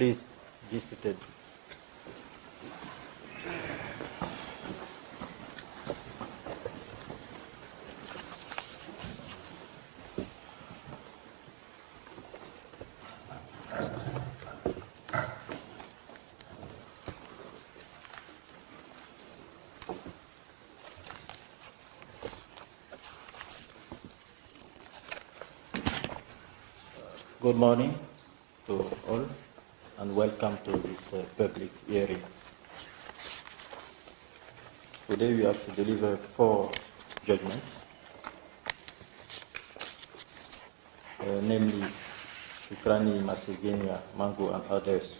Please be seated. Good morning to all, and welcome to this public hearing. Today we have to deliver 4 judgments, namely Shukurani, Masegenya, Mangara, and others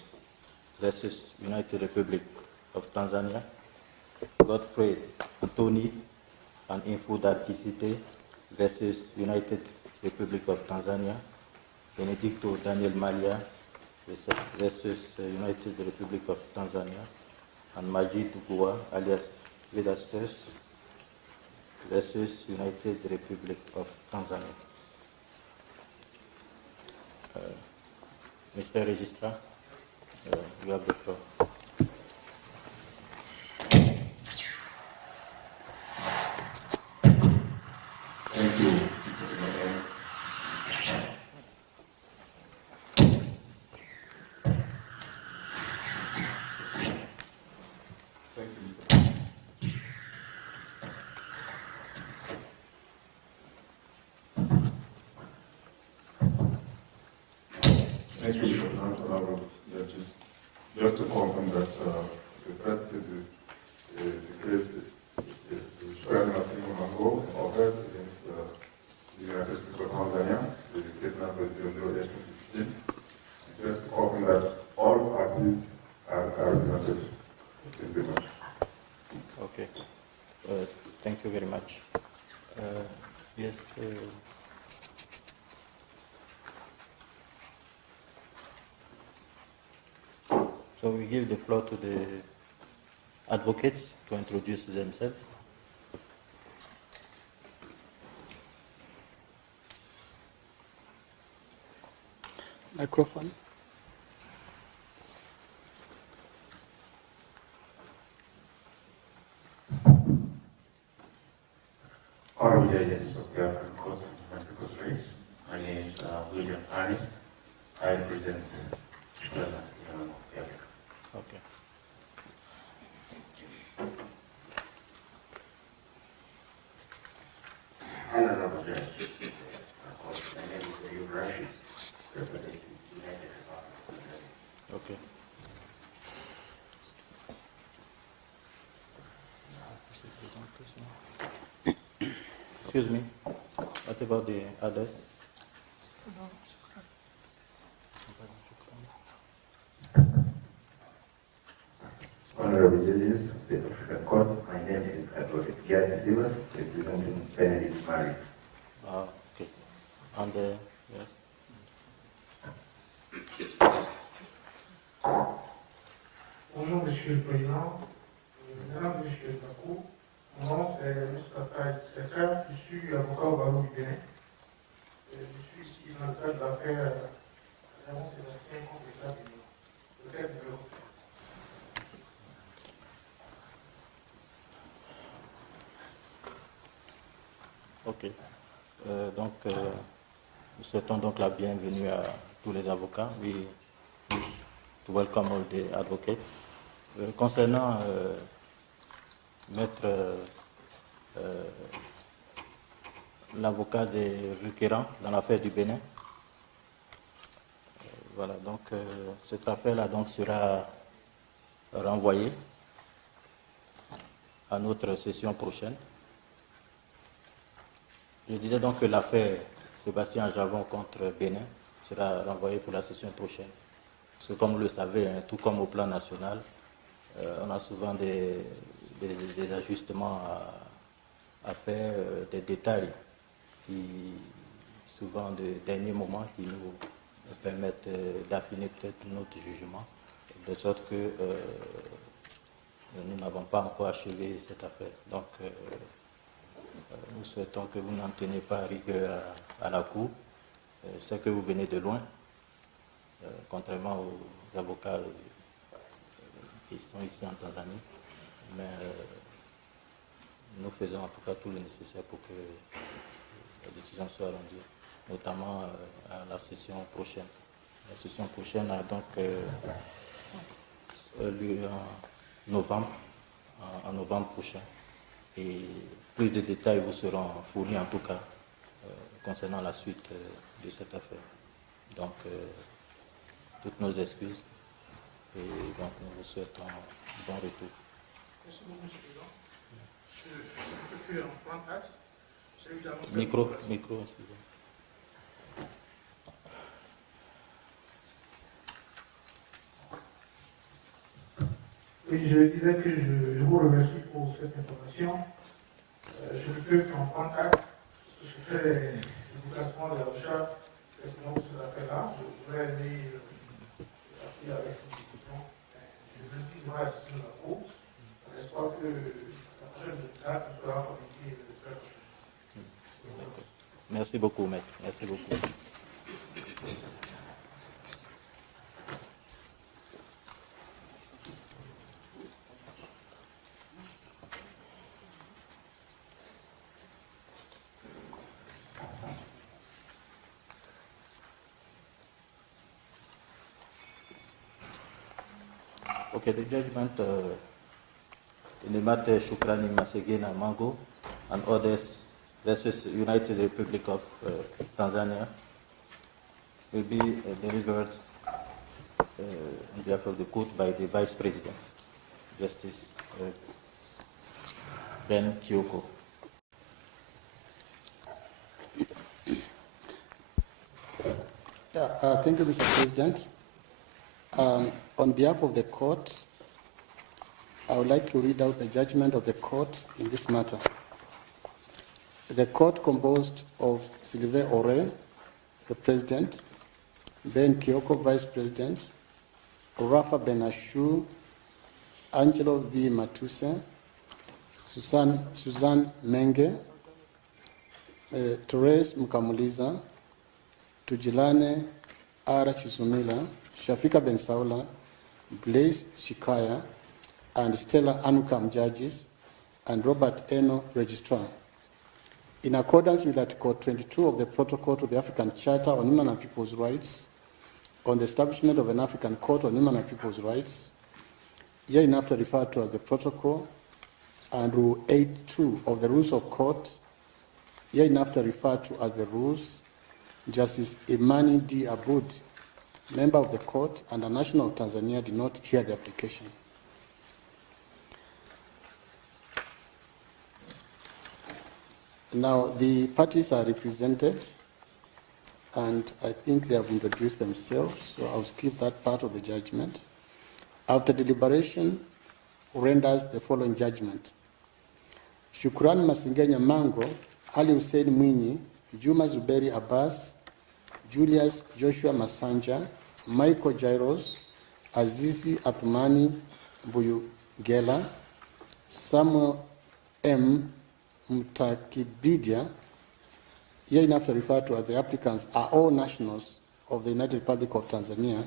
versus United Republic of Tanzania, Godfred, Antony, and Kifunda, Isite versus United Republic of Tanzania, Benedicto Mallya versus United Republic of Tanzania, and Majid, alias Vedatus versus United Republic of Tanzania. Mr. Registrar, you have the floor. Thank you. Thank you, Honorable Judges. Just to confirm that the first case, the Shukurani Masegenya Mangara offers against the United States of Tanzania, the case number 00815. Just to confirm that all parties are represented in the matter. Okay. Thank you very much. Yes. So we give the floor to the advocates to introduce themselves. Microphone. Honorable Judges of the African Court of Human Race, my name is William Ernest. I represent Shukurani. Okay. Honorable Judge, my name is Jugdments, representing United Republic of Tanzania. Okay. Excuse me. What about the others? Honorable Judges of the African Court, my name is Godfred, representing Benedicto. Okay. And yes. Bonjour Monsieur le Président, Mesdames, Monsieur le Cour, mon nom c'est Moustapha Isite, je suis avocat au barreau du Bénin. Je suis ici dans le cadre de l'affaire Sébastien contre l'État du Bénin. Le cas numéro 3. Ok. Donc, nous souhaitons donc la bienvenue à tous les avocats. We wish to welcome all the advocates. Concernant Maître l'avocat des requérants dans l'affaire du Bénin, voilà, donc cette affaire-là donc sera renvoyée à notre session prochaine. Je disais donc que l'affaire Sébastien Javon contre Bénin sera renvoyée pour la session prochaine. Parce que comme vous le savez, hein, tout comme au plan national, on a souvent des ajustements à faire, des détails qui, souvent de dernier moment, qui nous permettent d'affiner peut-être notre jugement, de sorte que nous n'avons pas encore achevé cette affaire. Donc, nous souhaitons que vous n'en teniez pas rigueur à la Cour. C'est que vous venez de loin, contrairement avocats qui sont ici en Tanzanie, mais nous faisons en tout cas tout le nécessaire pour que la décision soit rendue, notamment à la session prochaine. La session prochaine a donc lieu en novembre prochain. Et plus de détails vous seront fournis en tout cas concernant la suite de cette affaire. Donc, toutes nos excuses et donc nous vous souhaitons un bon retour. Merci beaucoup, M. le Président. Je ne peux qu'en prendre acte. Micro, excusez-moi. Oui, je disais que je vous remercie pour cette information. Je ne peux qu'en prendre acte. Je fais le déplacement de la recherche sur cette affaire-là. Je voudrais aimer appuyer avec une décision. Je me dis devant la décision de la Cour, en espoir que la prochaine étape sera communiquée très prochainement. Merci beaucoup, maître. Merci beaucoup. Okay, the judgment in the matter Shukurani Masegenya Mango and others versus United Republic of Tanzania will be delivered on behalf of the court by the Vice President, Justice Ben Kyoko. Thank you, Mr. President. On behalf of the court, I would like to read out the judgment of the court in this matter. The court composed of Sylvain Ore, the president, Ben Kyoko, vice president, Rafa Benashu, Angelo V. Matuse, Suzanne Menge, Therese Mukamuliza, Tujilane R. Chisumila, Shafika Ben Saula, Blaise Shikaya, and Stella Anukam judges, and Robert Eno, registrar. In accordance with Article 22 of the Protocol to the African Charter on Human and People's Rights, on the establishment of an African Court on Human and People's Rights, hereinafter referred to as the Protocol, and Rule 8.2 of the Rules of Court, hereinafter referred to as the Rules, Justice Imani D. Abud, member of the court and a national of Tanzania, did not hear the application. Now, the parties are represented, and I think they have introduced themselves, so I'll skip that part of the judgment. After deliberation, renders the following judgment. Shukurani Masegenya Mango, Ali Hussein Mwinyi, Juma Zuberi Abbas, Julius Joshua Masanja, Michael Jairos, Azizi Athmani Mbuyugela, Samuel M. Mutakibidia, hereinafter referred to as the applicants, are all nationals of the United Republic of Tanzania.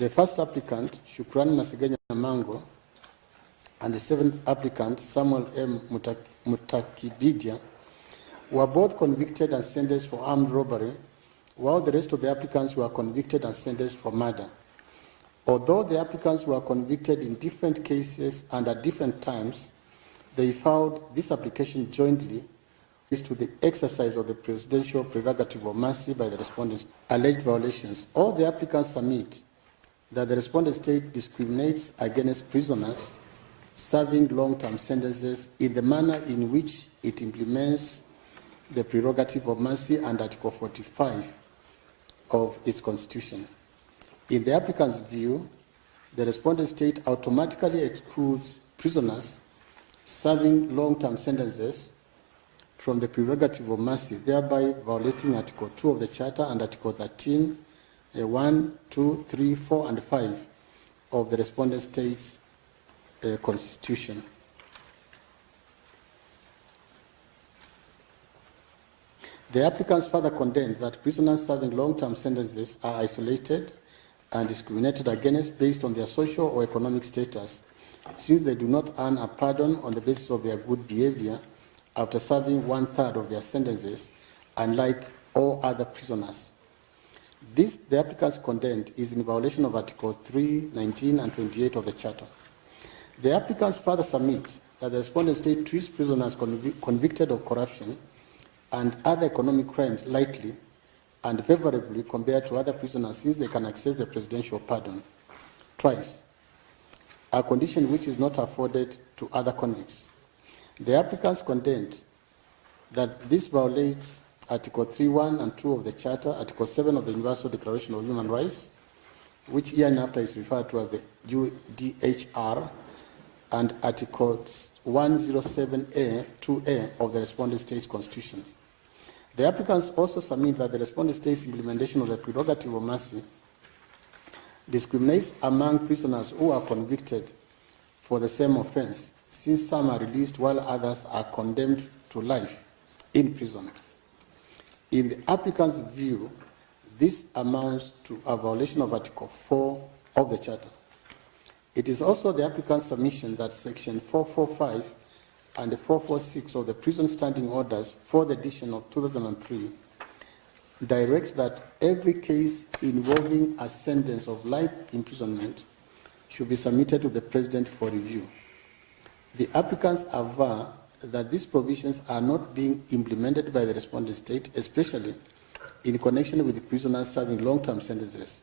The first applicant, Shukurani Masegenya Mango, and the seventh applicant, Samuel M. Mutakibidia, were both convicted and sentenced for armed robbery, while the rest of the applicants were convicted and sentenced for murder. Although the applicants were convicted in different cases and at different times, they filed this application jointly to the exercise of the presidential prerogative of mercy by the respondents' alleged violations. All the applicants submit that the respondent state discriminates against prisoners serving long-term sentences in the manner in which it implements the prerogative of mercy and Article 45 of its constitution. In the applicant's view, the respondent state automatically excludes prisoners serving long-term sentences from the prerogative of mercy, thereby violating Article 2 of the Charter and Article 13, 1, 2, 3, 4, and 5 of the respondent state's constitution. The applicants further contend that prisoners serving long-term sentences are isolated and discriminated against based on their social or economic status, since they do not earn a pardon on the basis of their good behavior after serving 1/3 of their sentences, unlike all other prisoners. This, the applicants contend, is in violation of Articles 3, 19, and 28 of the Charter. The applicants further submit that the respondent state treats prisoners convicted of corruption and other economic crimes lightly and favorably compared to other prisoners, since they can access the presidential pardon twice, a condition which is not afforded to other convicts. The applicants contend that this violates Article 3.1 and 2 of the Charter, Article 7 of the Universal Declaration of Human Rights, which hereinafter is referred to as the UDHR, and Articles 107A, 2A of the respondent state's constitutions. The applicants also submit that the respondent state's implementation of the prerogative of mercy discriminates among prisoners who are convicted for the same offense, since some are released while others are condemned to life in prison. In the applicant's view, this amounts to a violation of Article 4 of the Charter. It is also the applicant's submission that Section 445 and 446 of the Prison Standing Orders for the edition of 2003 directs that every case involving a sentence of life imprisonment should be submitted to the President for review. The applicants aver that these provisions are not being implemented by the respondent state, especially in connection with the prisoners serving long-term sentences.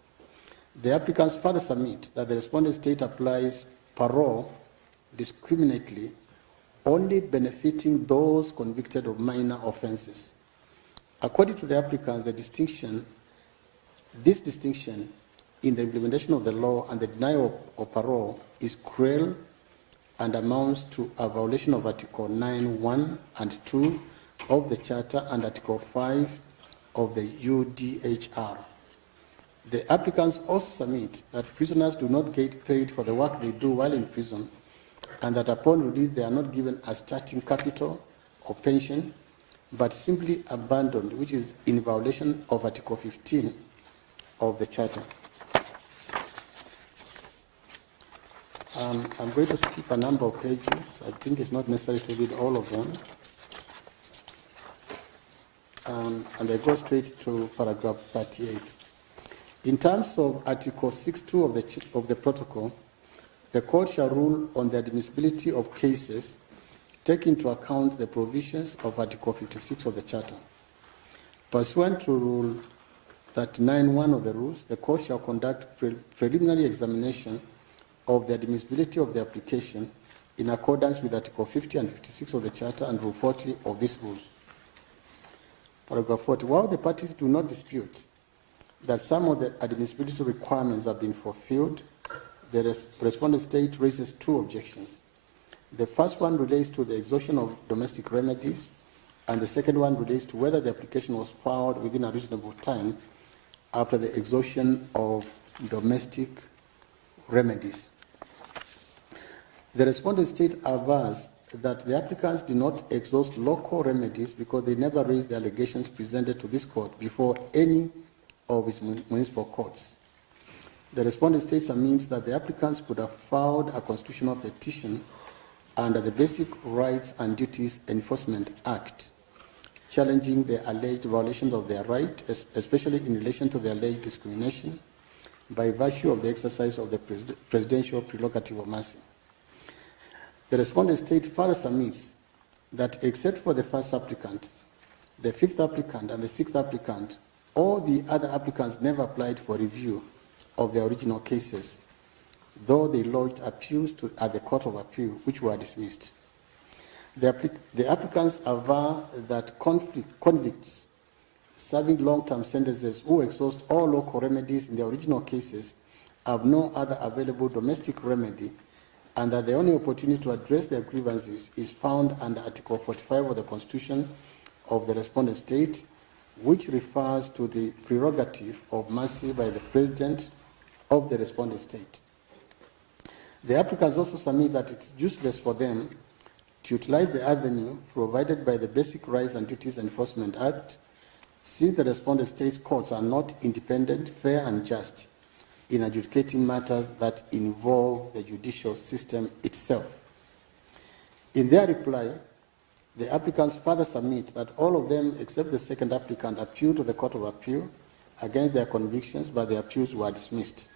The applicants further submit that the respondent state applies parole discriminately, only benefiting those convicted of minor offenses. According to the applicants, this distinction in the implementation of the law and the denial of parole is cruel and amounts to a violation of Article 9(1) and 2 of the Charter and Article 5 of the UDHR. The applicants also submit that prisoners do not get paid for the work they do while in prison, and that upon release they are not given a starting capital or pension, but simply abandoned, which is in violation of Article 15 of the Charter. I'm going to skip a number of pages. I think it's not necessary to read all of them. And I go straight to paragraph 38. In terms of Article 6.2 of the protocol, the court shall rule on the admissibility of cases, take into account the provisions of Article 56 of the Charter. Pursuant to Rule 39(1) of the rules, the court shall conduct preliminary examination of the admissibility of the application in accordance with Article 50 and 56 of the Charter and Rule 40 of these rules. Paragraph 40. While the parties do not dispute that some of the admissibility requirements have been fulfilled, the respondent state raises two objections. The first one relates to the exhaustion of domestic remedies, and the second one relates to whether the application was filed within a reasonable time after the exhaustion of domestic remedies. The respondent state avers that the applicants did not exhaust local remedies because they never raised the allegations presented to this court before any of its municipal courts. The respondent state submits that the applicants could have filed a constitutional petition under the Basic Rights and Duties Enforcement Act, challenging the alleged violations of their right, especially in relation to the alleged discrimination by virtue of the exercise of the presidential prerogative of mercy. The respondent state further submits that except for the first applicant, the fifth applicant, and the sixth applicant, all the other applicants never applied for review of their original cases, though they lodged appeals at the Court of Appeal, which were dismissed. The applicants aver that convicts serving long-term sentences who exhaust all local remedies in their original cases have no other available domestic remedy, and that the only opportunity to address their grievances is found under Article 45 of the Constitution of the respondent state, which refers to the prerogative of mercy by the President of the respondent state. The applicants also submit that it's useless for them to utilize the avenue provided by the Basic Rights and Duties Enforcement Act, since the respondent state's courts are not independent, fair, and just in adjudicating matters that involve the judicial system itself. In their reply, the applicants further submit that all of them, except the second applicant, appealed to the Court of Appeal against their convictions, but the appeals were dismissed.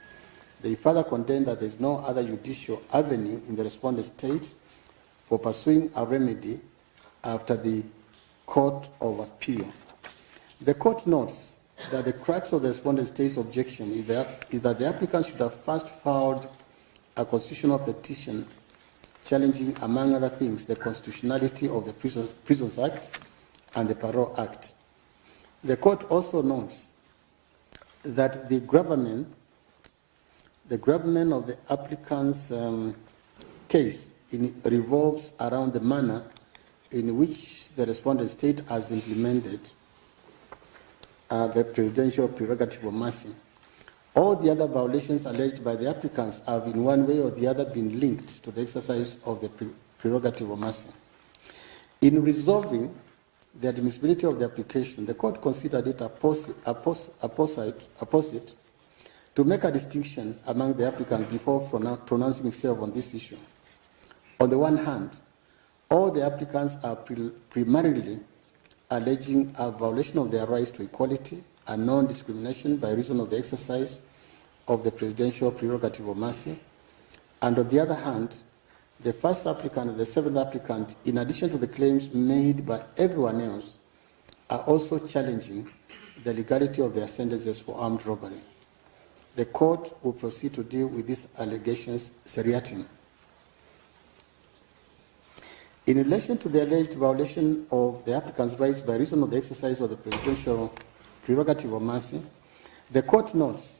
They further contend that there is no other judicial avenue in the respondent state for pursuing a remedy after the Court of Appeal. The court notes that the crux of the respondent state's objection is that the applicant should have first filed a constitutional petition challenging, among other things, the constitutionality of the Prisons Act and the Parole Act. The court also notes that the gravamen of the applicant's case revolves around the manner in which the respondent state has implemented the presidential prerogative of mercy. All the other violations alleged by the applicants have in one way or the other been linked to the exercise of the prerogative of mercy. In resolving the admissibility of the application, the court considered it apposite to make a distinction among the applicants before pronouncing itself on this issue. On the one hand, all the applicants are primarily alleging a violation of their rights to equality and non-discrimination by reason of the exercise of the presidential prerogative of mercy. And on the other hand, the first applicant and the seventh applicant, in addition to the claims made by everyone else, are also challenging the legality of their sentences for armed robbery. The court will proceed to deal with these allegations seriatim. In relation to the alleged violation of the applicant's rights by reason of the exercise of the presidential prerogative of mercy, the court notes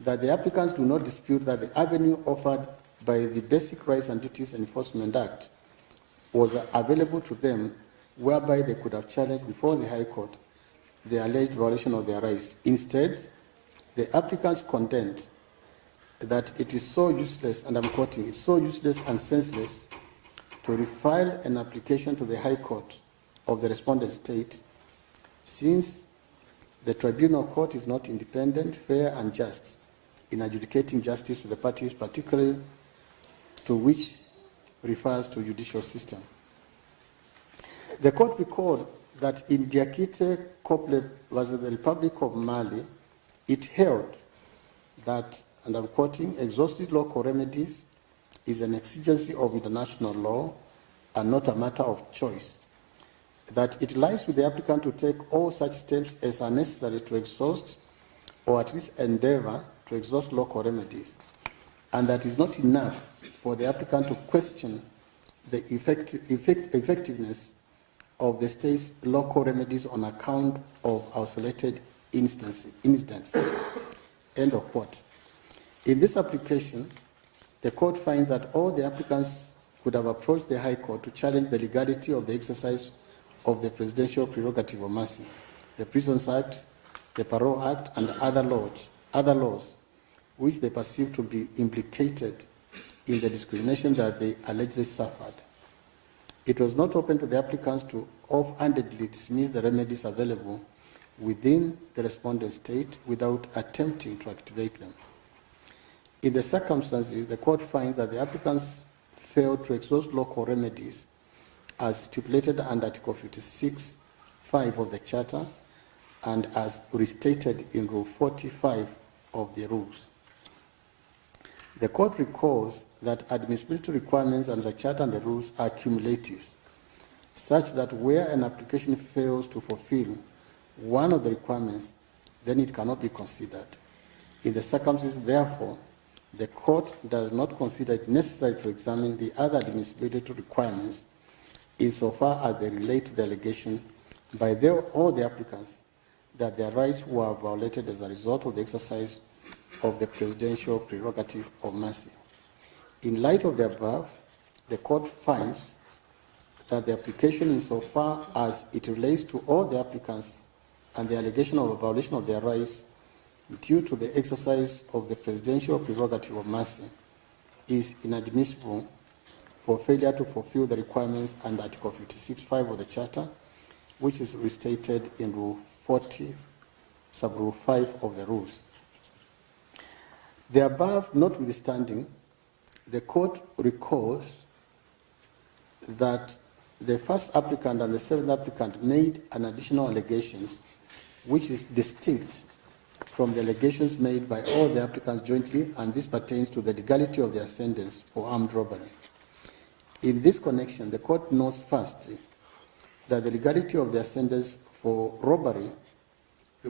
that the applicants do not dispute that the avenue offered by the Basic Rights and Duties Enforcement Act was available to them, whereby they could have challenged before the High Court the alleged violation of their rights. Instead, the applicants contend that it is so useless, and I'm quoting, it's so useless and senseless to refile an application to the High Court of the respondent state, since the tribunal court is not independent, fair, and just in adjudicating justice to the parties, particularly to which refers to judicial system. The court recalled that in Diakite Kople versus the Republic of Mali, it held that, and I'm quoting, exhaustive local remedies is an exigency of international law and not a matter of choice, that it lies with the applicant to take all such steps as are necessary to exhaust or at least endeavor to exhaust local remedies, and that is not enough for the applicant to question the effectiveness of the state's local remedies on account of isolated incidents. End of quote. In this application, the court finds that all the applicants could have approached the High Court to challenge the legality of the exercise of the presidential prerogative of mercy, the Prisons Act, the Parole Act, and other laws which they perceive to be implicated in the discrimination that they allegedly suffered. It was not open to the applicants to off-handedly dismiss the remedies available within the respondent state without attempting to activate them. In the circumstances, the court finds that the applicants failed to exhaust local remedies as stipulated under Article 56(5) of the Charter and as restated in Rule 45 of the rules. The court recalls that admissibility requirements under the Charter and the rules are cumulative, such that where an application fails to fulfill one of the requirements, then it cannot be considered. In the circumstances, therefore, the court does not consider it necessary to examine the other admissibility requirements insofar as they relate to the allegation by all the applicants that their rights were violated as a result of the exercise of the presidential prerogative of mercy. In light of the above, the court finds that the application insofar as it relates to all the applicants and the allegation of a violation of their rights due to the exercise of the presidential prerogative of mercy is inadmissible for failure to fulfill the requirements under Article 56(5) of the Charter, which is restated in Rule 40, Sub-Rule 5 of the rules. The above notwithstanding, the court recalls that the first applicant and the seventh applicant made an additional allegations which is distinct from the allegations made by all the applicants jointly, and this pertains to the legality of their sentence for armed robbery. In this connection, the court notes firstly that the legality of their sentence for robbery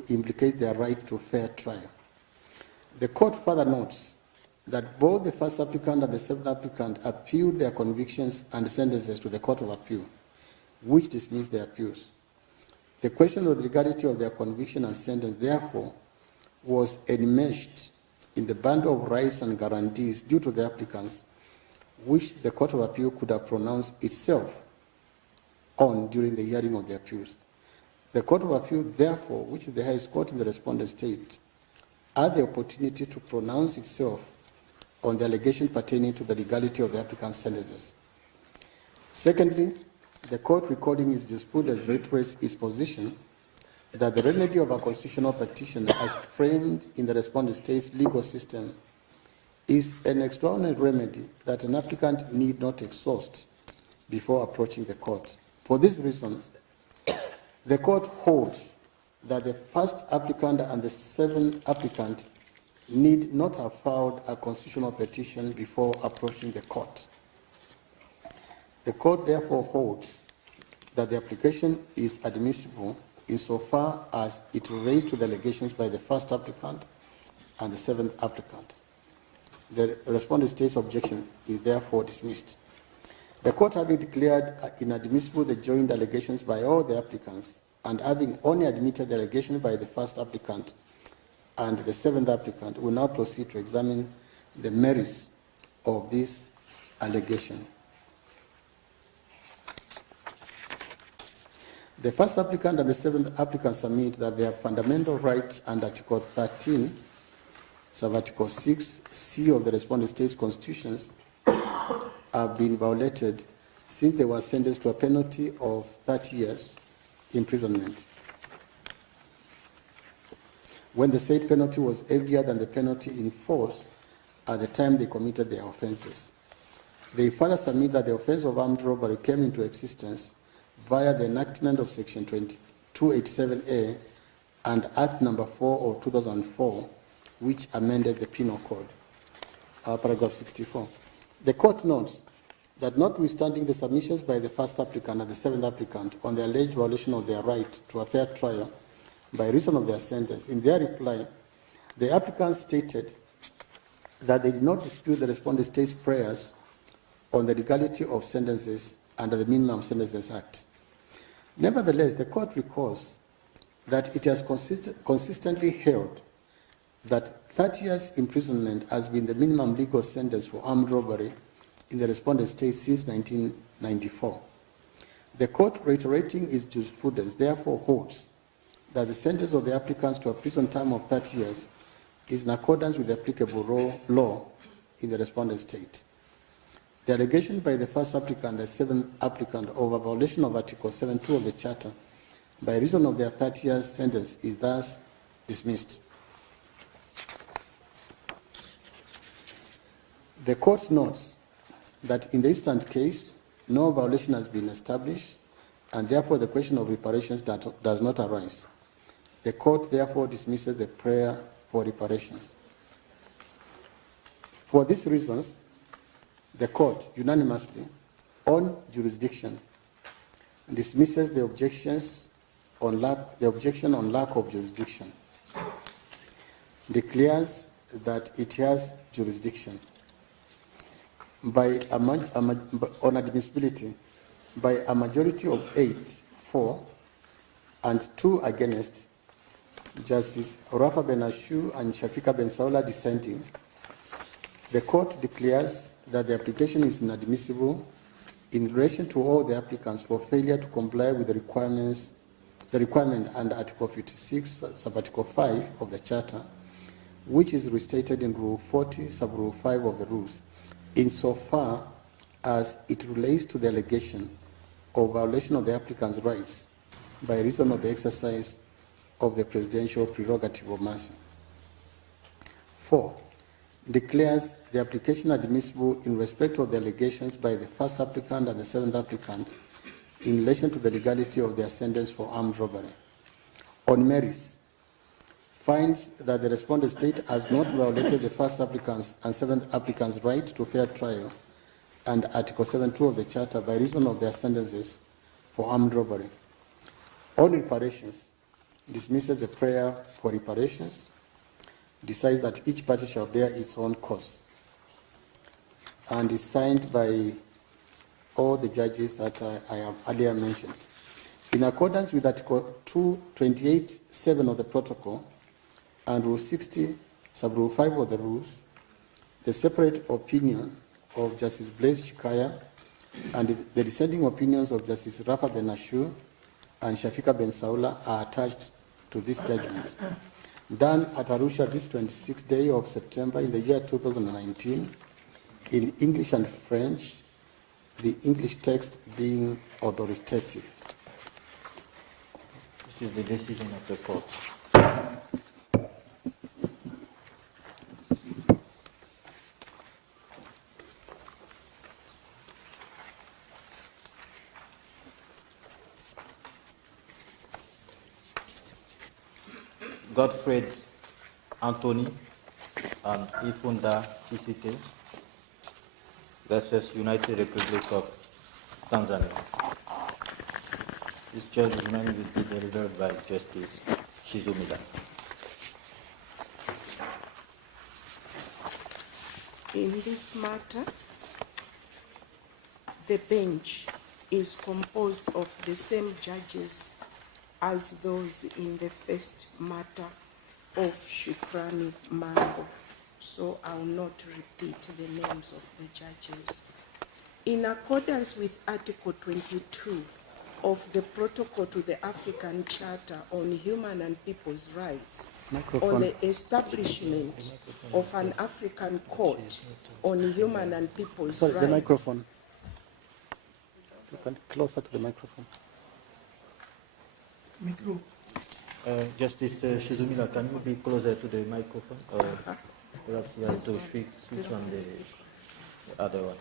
implicates their right to fair trial. The court further notes that both the first applicant and the seventh applicant appealed their convictions and sentences to the Court of Appeal, which dismissed their appeals. The question of the legality of their conviction and sentence, therefore, was enmeshed in the bundle of rights and guarantees due to the applicants, which the Court of Appeal could have pronounced itself on during the hearing of the appeals. The Court of Appeal, therefore, which is the highest court in the respondent state, had the opportunity to pronounce itself on the allegation pertaining to the legality of the applicant's sentences. Secondly, the court, recording its jurisprudence, reiterates its position that the remedy of a constitutional petition as framed in the respondent state's legal system is an extraordinary remedy that an applicant need not exhaust before approaching the court. For this reason, the court holds that the first applicant and the seventh applicant need not have filed a constitutional petition before approaching the court. The court therefore holds that the application is admissible insofar as it relates to the allegations by the first applicant and the seventh applicant. The respondent state's objection is therefore dismissed. The court, having declared inadmissible the joint allegations by all the applicants and having only admitted the allegation by the first applicant and the seventh applicant, will now proceed to examine the merits of this allegation. The first applicant and the seventh applicant submit that their fundamental rights under Article 13, sub-Article 6C of the respondent state's constitutions have been violated since they were sentenced to a penalty of 30 years imprisonment, when the said penalty was heavier than the penalty in force at the time they committed their offenses. They further submit that the offense of armed robbery came into existence via the enactment of Section 287A and Act Number 4 of 2004, which amended the Penal Code, paragraph 64. The court notes that notwithstanding the submissions by the first applicant and the seventh applicant on the alleged violation of their right to a fair trial by reason of their sentence, in their reply, the applicants stated that they did not dispute the respondent state's prayers on the legality of sentences under the Minimum Sentences Act. Nevertheless, the court recalls that it has consistently held that 30 years imprisonment has been the minimum legal sentence for armed robbery in the respondent state since 1994. The court, reiterating its jurisprudence, therefore holds that the sentence of the applicants to a prison term of 30 years is in accordance with the applicable law in the respondent state. The allegation by the first applicant and the seventh applicant of a violation of Article 7.2 of the Charter by reason of their 30 years sentence is thus dismissed. The court notes that in the instant case, no violation has been established, and therefore the question of reparations does not arise. The court therefore dismisses the prayer for reparations. For these reasons, the court unanimously, on jurisdiction, dismisses the objection on lack of jurisdiction, declares that it has jurisdiction on admissibility by a majority of 8-4 and 2 against, Justice Rafa Ben-Ashu and Shafika Ben-Saula dissenting. The court declares that the application is inadmissible in relation to all the applicants for failure to comply with the requirement under Article 56, sub-Article 5 of the Charter, which is restated in Rule 40, sub-Rule 5 of the rules, insofar as it relates to the allegation of violation of the applicant's rights by reason of the exercise of the presidential prerogative of mercy. 4. declares the application admissible in respect of the allegations by the first applicant and the seventh applicant in relation to the legality of their sentence for armed robbery. On merits, finds that the respondent state has not violated the first applicant's and seventh applicant's right to fair trial and Article 7.2 of the Charter by reason of their sentences for armed robbery. On reparations, dismisses the prayer for reparations, decides that each party shall bear its own cost, and is signed by all the judges that I have earlier mentioned. In accordance with Article 228.7 of the protocol and Rule 60, Sub-Rule 5 of the rules, the separate opinion of Justice Blaise Chikaya and the dissenting opinions of Justice Rafa Ben Ashur and Shafika Ben Saula are attached to this judgment. Done at Arusha this 26th day of September in the year 2019 in English and French, the English text being authoritative. This is the decision of the court. Godfred, Antony, and Kifunda, Isite versus United Republic of Tanzania. This judgment will be delivered by Justice Shizumida. In this matter, the bench is composed of the same judges as those in the first matter of Shukurani Mango, so I will not repeat the names of the judges. In accordance with Article 22 of the Protocol to the African Charter on Human and People's Rights, on the establishment of an African Court on Human and People's Rights. The microphone. Closer to the microphone. Justice Shizumida, can you be closer to the microphone? Perhaps you have to switch on the other one.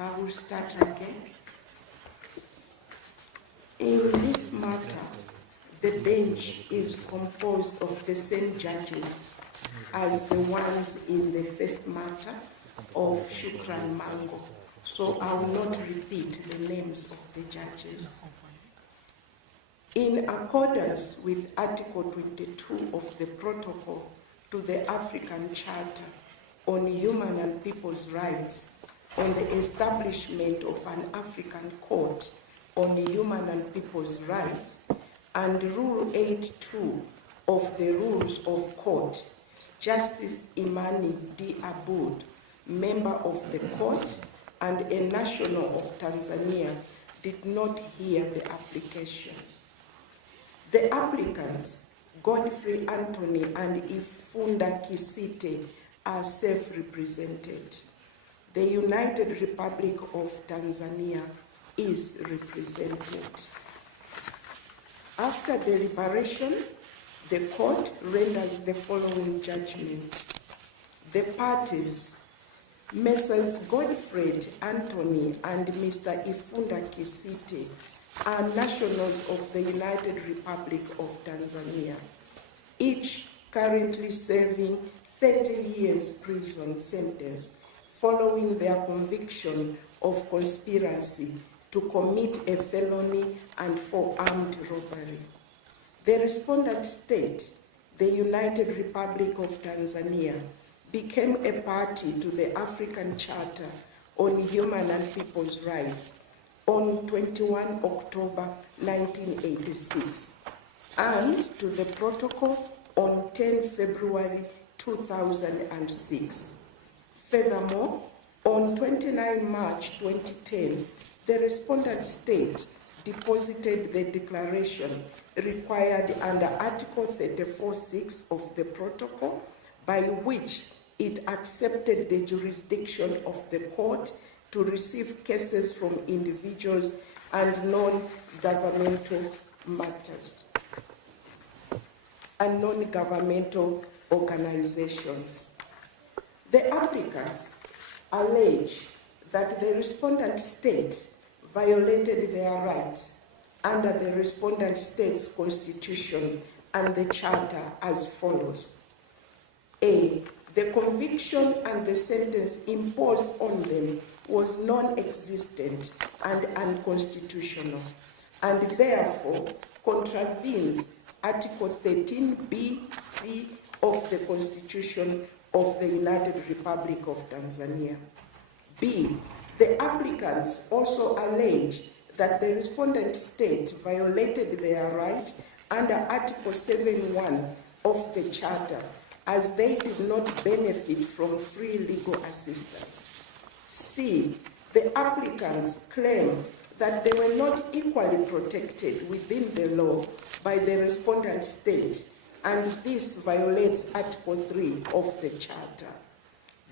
I will start again. In this matter, the bench is composed of the same judges as the ones in the first matter of Shukurani Mango, so I will not repeat the names of the judges. In accordance with Article 22 of the Protocol to the African Charter on Human and People's Rights, on the establishment of an African Court on Human and People's Rights, and Rule 8.2 of the Rules of Court, Justice Imani D. Aboud, member of the court and a national of Tanzania, did not hear the application. The applicants, Godfred, Antony, and Kifunda Isite, are self-represented. The United Republic of Tanzania is represented. After deliberation, the court renders the following judgment. The parties, Messrs. Godfred, Antony, and Mr. Kifunda Isite, are nationals of the United Republic of Tanzania, each currently serving 30 years prison sentence following their conviction of conspiracy to commit a felony and for armed robbery. The respondent state, the United Republic of Tanzania, became a party to the African Charter on Human and People's Rights on 21 October 1986 and to the protocol on 10 February 2006. Furthermore, on 29 March 2010, the respondent state deposited the declaration required under Article 34.6 of the protocol, by which it accepted the jurisdiction of the court to receive cases from individuals and non-governmental matters and non-governmental organizations. The applicants allege that the respondent state violated their rights under the respondent state's constitution and the charter as follows. A, the conviction and the sentence imposed on them was non-existent and unconstitutional, and therefore contravenes Article 13b(c) of the Constitution of the United Republic of Tanzania. B, the applicants also allege that the respondent state violated their right under Article 7.1 of the Charter, as they did not benefit from free legal assistance. C, the applicants claim that they were not equally protected within the law by the respondent state, and this violates Article 3 of the Charter.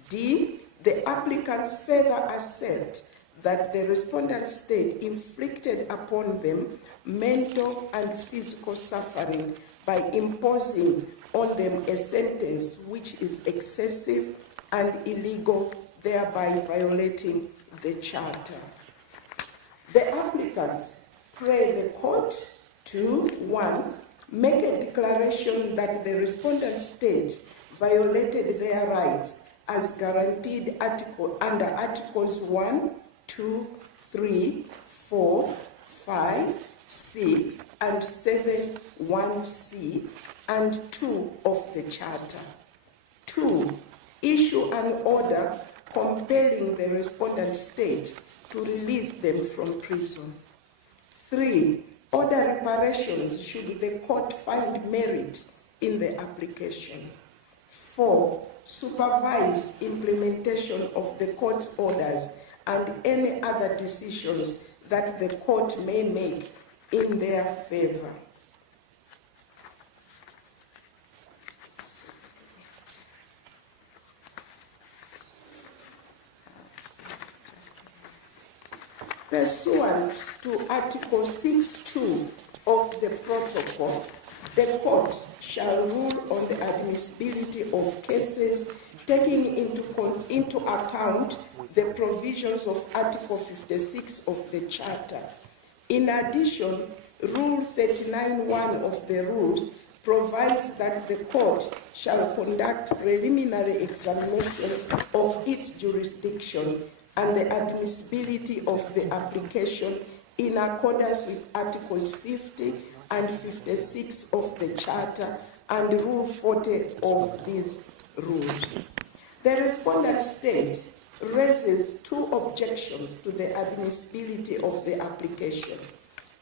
D, the applicants further assert that the respondent state inflicted upon them mental and physical suffering by imposing on them a sentence which is excessive and illegal, thereby violating the Charter. The applicants pray the court to, 1, make a declaration that the respondent state violated their rights as guaranteed under Articles 1, 2, 3, 4, 5, 6, and 7, 1c, and 2 of the Charter. 2, issue an order compelling the respondent state to release them from prison. 3, order reparations should the court find merit in the application. 4, supervise implementation of the court's orders and any other decisions that the court may make in their favor. Pursuant to Article 6.2 of the protocol, the court shall rule on the admissibility of cases taking into account the provisions of Article 56 of the Charter. In addition, Rule 39.1 of the rules provides that the court shall conduct preliminary examination of its jurisdiction and the admissibility of the application in accordance with Articles 50 and 56 of the Charter and Rule 40 of these rules. The respondent state raises 2 objections to the admissibility of the application.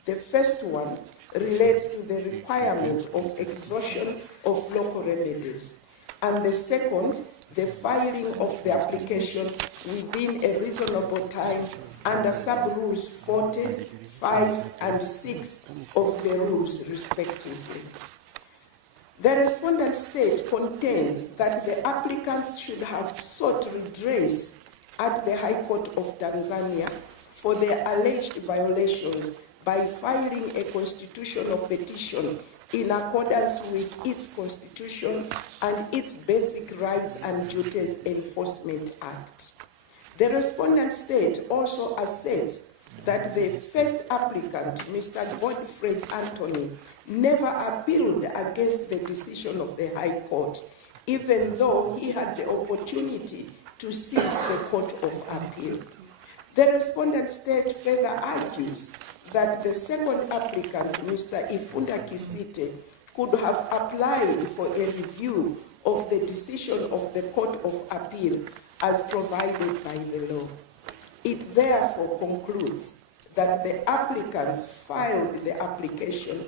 The first one relates to the requirement of exhaustion of local remedies, and the second, the filing of the application within a reasonable time under sub-rules 40, 5, and 6 of the rules, respectively. The respondent state contends that the applicants should have sought redress at the High Court of Tanzania for their alleged violations by filing a constitutional petition in accordance with its constitution and its Basic Rights and Duties Enforcement Act. The respondent state also asserts that the first applicant, Mr. Godfred Antony, never appealed against the decision of the High Court, even though he had the opportunity to seize the Court of Appeal. The respondent state further argues that the second applicant, Mr. Kifunda Isite, could have applied for a review of the decision of the Court of Appeal as provided by the law. It therefore concludes that the applicants filed the application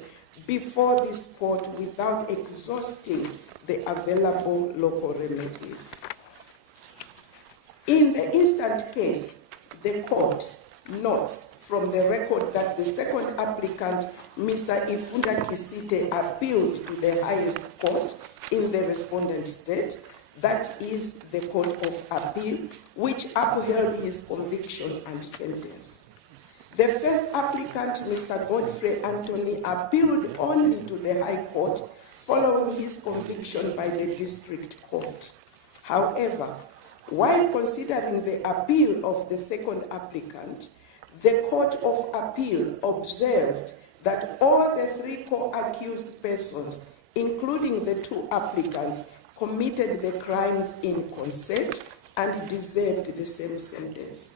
before this court without exhausting the available local remedies. In the instant case, the court notes from the record that the second applicant, Mr. Kifunda Isite, appealed to the highest court in the respondent state, that is the Court of Appeal, which upheld his conviction and sentence. The first applicant, Mr. Godfred Antony, appealed only to the High Court following his conviction by the District Court. However, while considering the appeal of the second applicant, the Court of Appeal observed that all the three co-accused persons, including the two applicants, committed the crimes in concert and deserved the same sentence.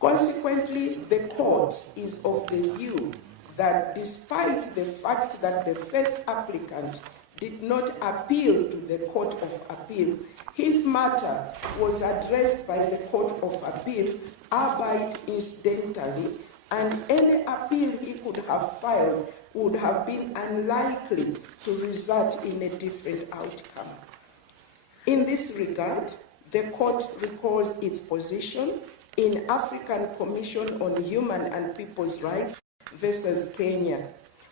Consequently, the court is of the view that despite the fact that the first applicant did not appeal to the Court of Appeal, his matter was addressed by the Court of Appeal, albeit incidentally, and any appeal he could have filed would have been unlikely to result in a different outcome. In this regard, the court recalls its position in African Commission on Human and People's Rights versus Kenya,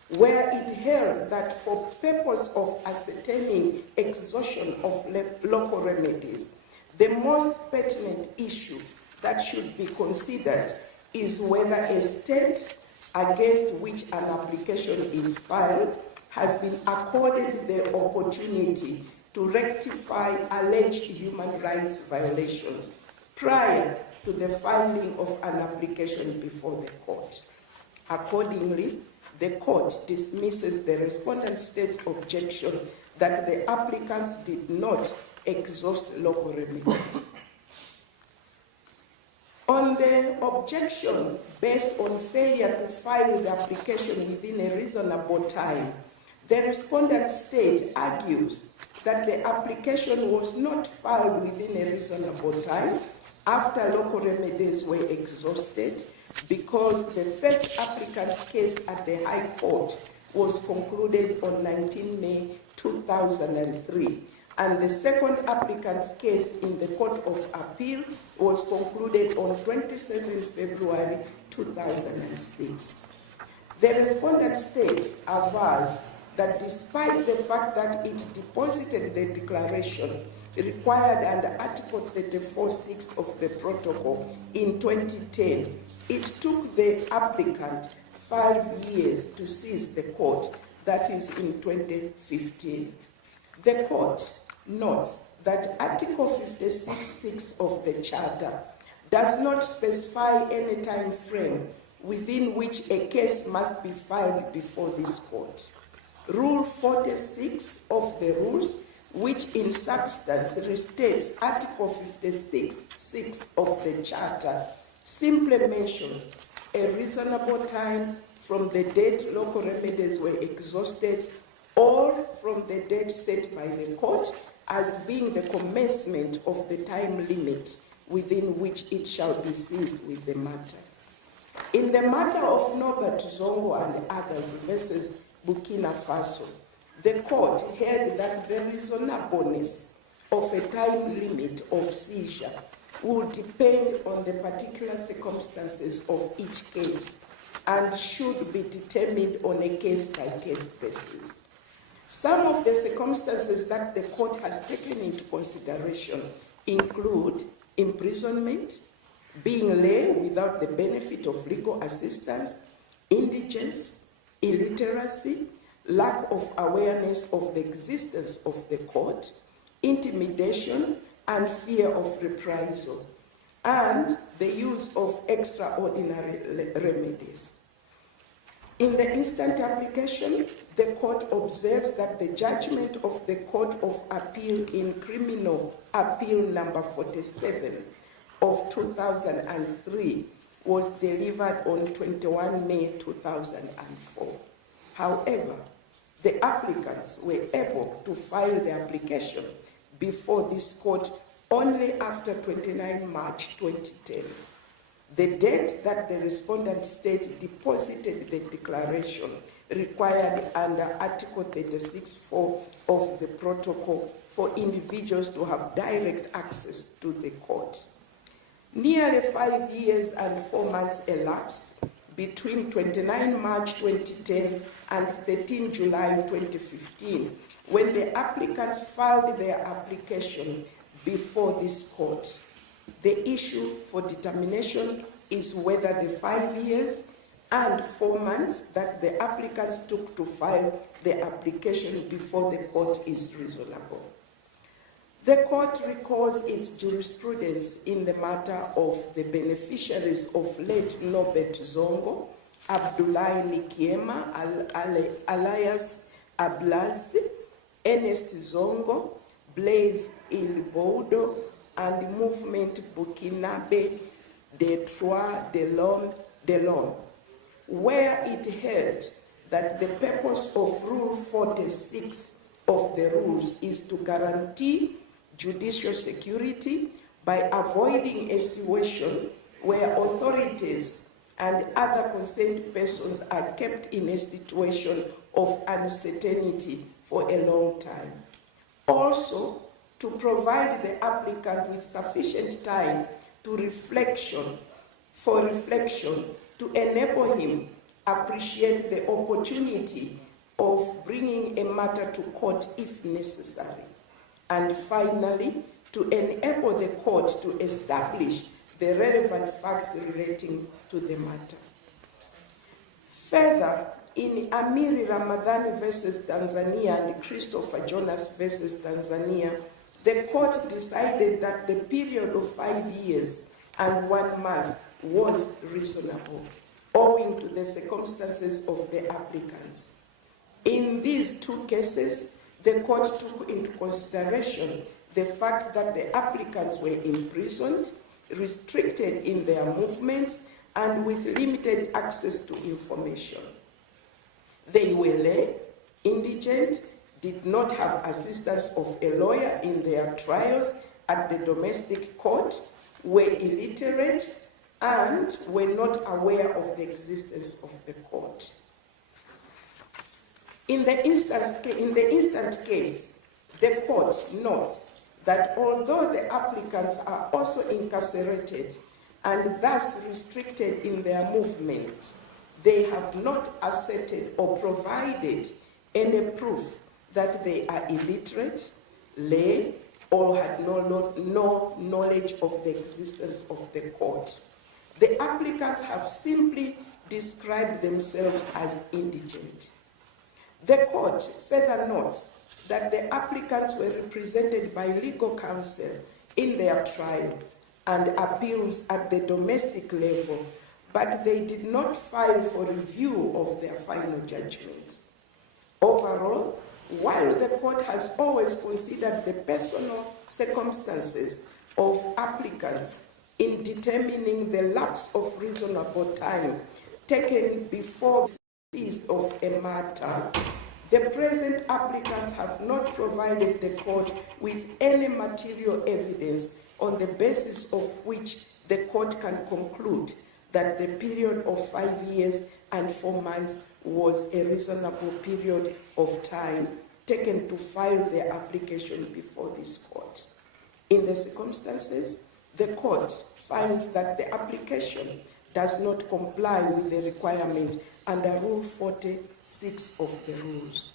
where it held that for purpose of ascertaining exhaustion of local remedies, the most pertinent issue that should be considered is whether a state against which an application is filed has been accorded the opportunity to rectify alleged human rights violations prior to the filing of an application before the court. Accordingly, the court dismisses the respondent state's objection that the applicants did not exhaust local remedies. On the objection based on failure to file the application within a reasonable time, the respondent state argues that the application was not filed within a reasonable time after local remedies were exhausted because the first applicant's case at the High Court was concluded on 19 May 2003, and the second applicant's case in the Court of Appeal was concluded on 27 February 2006. The respondent state avers that despite the fact that it deposited the declaration required under Article 34.6 of the protocol in 2010, it took the applicant 5 years to seize the court, that is in 2015. The court notes that Article 56.6 of the Charter does not specify any time frame within which a case must be filed before this court. Rule 46 of the rules, which in substance restates Article 56.6 of the Charter, simply mentions a reasonable time from the date local remedies were exhausted or from the date set by the court as being the commencement of the time limit within which it shall be seized with the matter. In the matter of Norbert Zongo and others versus Burkina Faso, the court held that the reasonableness of a time limit of seizure will depend on the particular circumstances of each case and should be determined on a case-by-case basis. Some of the circumstances that the court has taken into consideration include imprisonment, being lay without the benefit of legal assistance, indigence, illiteracy, lack of awareness of the existence of the court, intimidation, and fear of reprisal, and the use of extraordinary remedies. In the instant application, the court observes that the judgment of the Court of Appeal in Criminal Appeal number 47 of 2003 was delivered on 21 May 2004. However, the applicants were able to file the application before this court only after 29 March 2010. the date that the respondent state deposited the declaration required under Article 36(4) of the protocol for individuals to have direct access to the court. Nearly 5 years and 4 months elapsed between 29 March 2010 and 13 July 2015, when the applicants filed their application before this court. The issue for determination is whether the 5 years and 4 months that the applicants took to file the application before the court is reasonable. The court recalls its jurisprudence in the matter of the beneficiaries of late Nobet Zongo, Abdullahi Nikiema, alias Ablazi, Ernest Zongo, Blaise Ilbodo, and Movement Burkinabe de Trois de l'Homme, where it held that the purpose of Rule 46 of the rules is to guarantee judicial security by avoiding a situation where authorities and other concerned persons are kept in a situation of uncertainty for a long time. Also, to provide the applicant with sufficient time to reflection to enable him appreciate the opportunity of bringing a matter to court if necessary. And finally, to enable the court to establish the relevant facts relating to the matter. Further, in Amiri Ramadhani versus Tanzania and Christopher Jonas versus Tanzania, the court decided that the period of 5 years and 1 month was reasonable, owing to the circumstances of the applicants. In these two cases, the court took into consideration the fact that the applicants were imprisoned, restricted in their movements, and with limited access to information. They were lay, indigent, did not have assistance of a lawyer in their trials at the domestic court, were illiterate, and were not aware of the existence of the court. In the instant case, the court notes that although the applicants are also incarcerated and thus restricted in their movement, they have not asserted or provided any proof that they are illiterate, lay, or had no knowledge of the existence of the court. The applicants have simply described themselves as indigent. The court further notes that the applicants were represented by legal counsel in their trial and appeals at the domestic level, but they did not file for review of their final judgments. Overall, while the court has always considered the personal circumstances of applicants in determining the lapse of reasonable time taken before cease of a matter, the present applicants have not provided the court with any material evidence on the basis of which the court can conclude that the period of 5 years and 4 months was a reasonable period of time taken to file their application before this court. In the circumstances, the court finds that the application does not comply with the requirement under Rule 46 of the rules.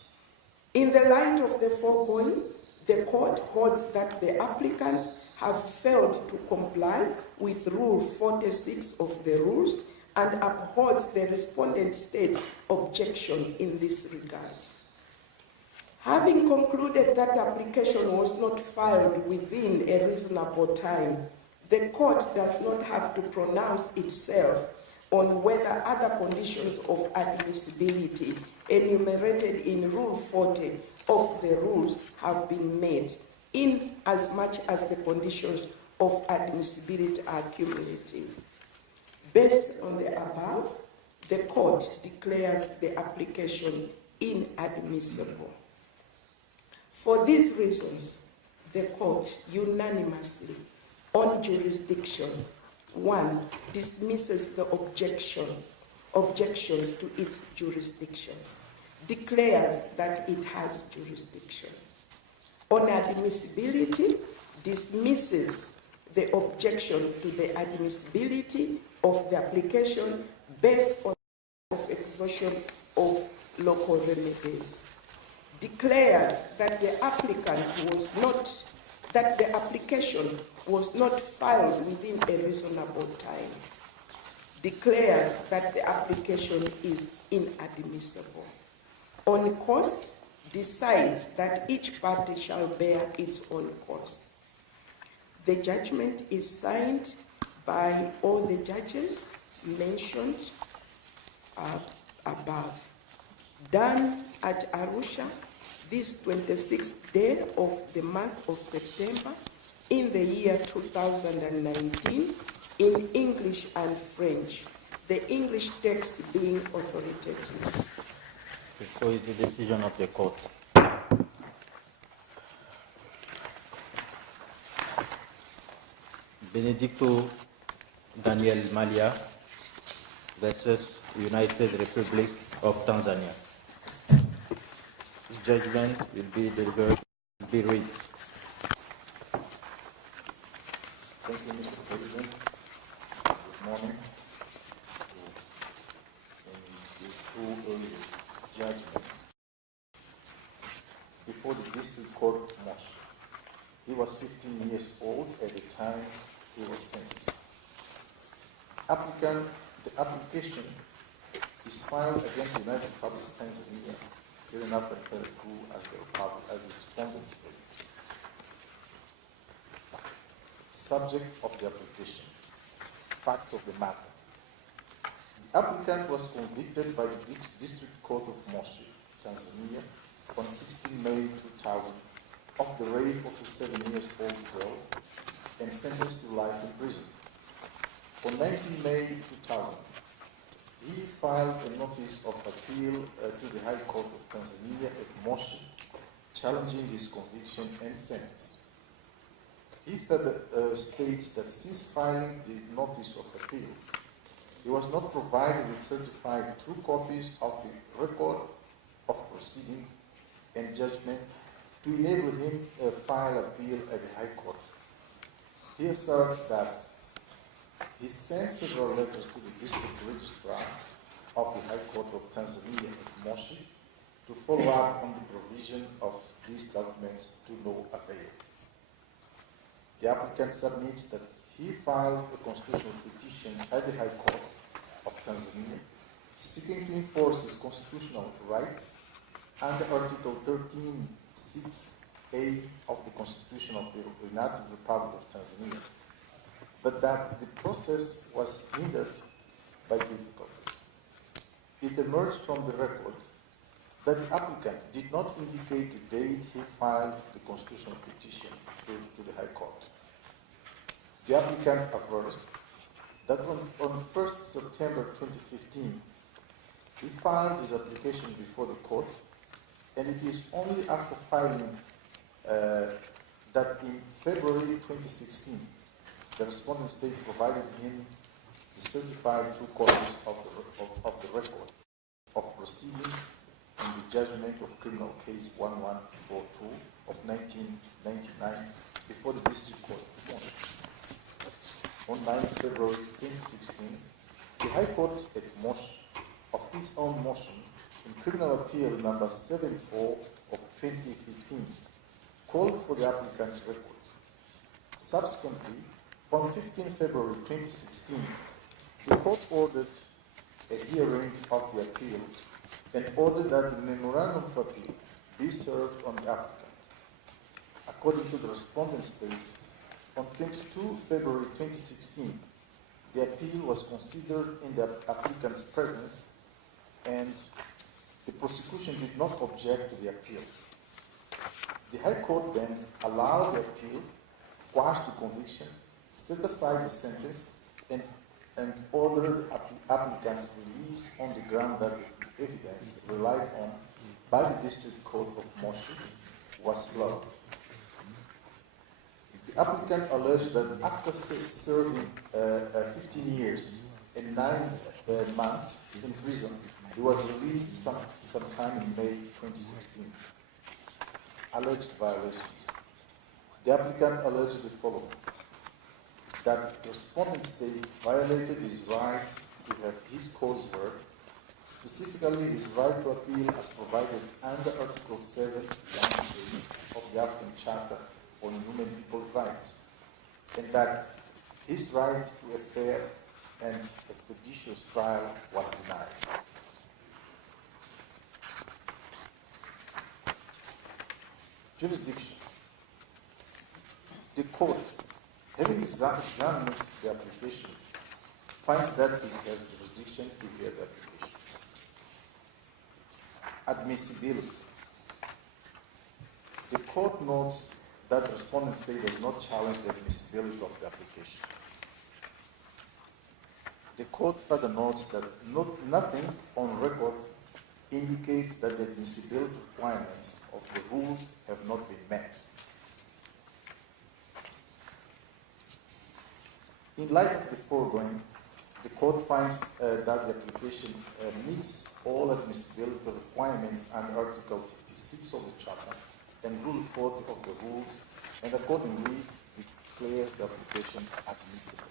In the light of the foregoing, the court holds that the applicants have failed to comply with Rule 46 of the rules and upholds the respondent state's objection in this regard. Having concluded that application was not filed within a reasonable time, the court does not have to pronounce itself on whether other conditions of admissibility enumerated in Rule 40 of the rules have been met, in as much as the conditions of admissibility are cumulative. Based on the above, the court declares the application inadmissible. For these reasons, the court unanimously, on jurisdiction, 1. Dismisses the objections to its jurisdiction, declares that it has jurisdiction. On admissibility, dismisses the objection to the admissibility of the application based on of exhaustion of local remedies. Declares that the application was not filed within a reasonable time. Declares that the application is inadmissible. On costs, decides that each party shall bear its own costs. The judgment is signed by all the judges mentioned above. Done at Arusha, this 26th day of the month of September in the year 2019 in English and French, the English text being authoritative. So is the decision of the court. Benedicto Daniel Mallya versus United Republic of Tanzania. Judgment will be delivered, be read. Thank you, Mr. President. Good morning. In these two early judgments before the district court Moshe. He was 15 years old at the time he was sentenced. The application is filed against the United Republic of Tanzania, given up at Peru as the respondent state. Subject of the application. Facts of the matter. The applicant was convicted by the District Court of Moshi, Tanzania, on 16 May 2000 of the rape of a 7-year-old girl and sentenced to life in prison. On 19 May 2000, he filed a notice of appeal to the High Court of Tanzania at Moshi, challenging his conviction and sentence. He further states that since filing the notice of appeal, he was not provided with certified true copies of the record of proceedings and judgment to enable him to file appeal at the High Court. He asserts that he sent several letters to the district registrar of the High Court of Tanzania at Moshi to follow up on the provision of these documents to no avail. The applicant submits that he filed a constitutional petition at the High Court of Tanzania seeking to enforce his constitutional rights under Article 13(6)(a) of the Constitution of the United Republic of Tanzania, but that the process was hindered by difficulties. It emerged from the record that the applicant did not indicate the date he filed the constitutional petition to the High Court. The applicant avers that on 1st September 2015, he filed his application before the court, and it is only after filing that in February 2016, the respondent state provided him the certified true copies of the record of proceedings in the judgment of criminal case 1142 of 1999 before the district court of Moshi. On 9 February 2016, the High Court at Moshi, of its own motion, in criminal appeal number 74 of 2015, called for the applicant's records. Subsequently, on 15 February 2016, the court ordered a hearing of the appeal and ordered that the memorandum of appeal be served on the applicant. According to the respondent state, on 22 February 2016, the appeal was considered in the applicant's presence and the prosecution did not object to the appeal. The High Court then allowed the appeal, quashed the conviction, set aside the sentence, and ordered the applicant's release on the ground that the evidence relied on by the District Court of Moshi was flawed. The applicant alleged that after serving 15 years and 9 months in prison, he was released sometime in May 2016. Alleged violations. The applicant alleged the following: that the respondent state violated his right to have his cause heard, specifically his right to appeal as provided under Article 7 of the African Charter on Human People's Rights, and that his right to a fair and expeditious trial was denied. Jurisdiction. The court, having examined the application, finds that it has jurisdiction to hear the application. Admissibility. The court notes that the respondent state does not challenge the admissibility of the application. The court further notes that nothing on record indicates that the admissibility requirements of the rules have not been met. In light of the foregoing, the court finds that the application meets all admissibility requirements under Article 56 of the Charter and Rule 40 of the rules, and accordingly declares the application admissible.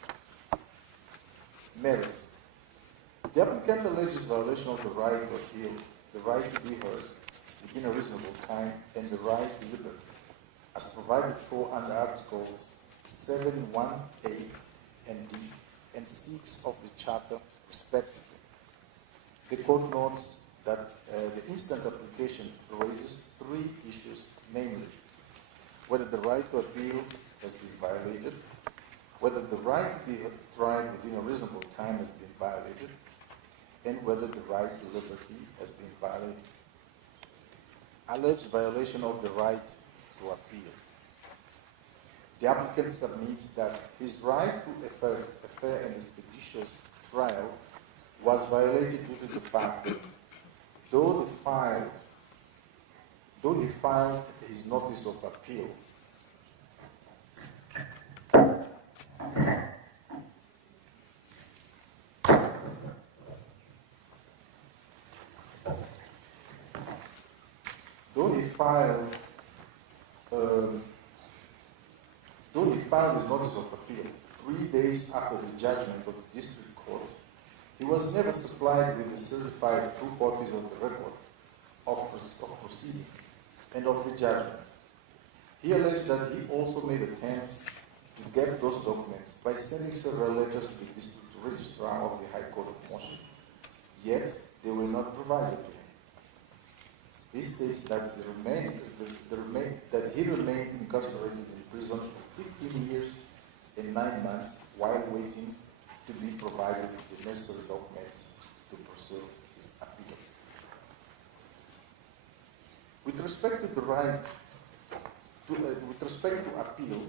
Merits. The applicant alleges violation of the right to appeal, the right to be heard within a reasonable time, and the right to liberty, as provided for under Articles 7(1)(a) and D and 6 of the Charter, respectively. The court notes that the instant application raises 3 issues, namely, whether the right to appeal has been violated, whether the right to be tried within a reasonable time has been violated, and whether the right to liberty has been violated. Alleged violation of the right to appeal. The applicant submits that his right to a fair and expeditious trial was violated due to the fact that though he filed his notice of appeal, his notice of appeal 3 days after the judgment of the district court, he was never supplied with the certified true copies of the record of proceedings and of the judgment. He alleged that he also made attempts to get those documents by sending several letters to the district registrar of the High Court of Motion, yet they were not provided to him. He states that he remained incarcerated in prison for 15 years and 9 months while waiting to be provided with the necessary documents to pursue his appeal. With respect to the right with respect to appeal,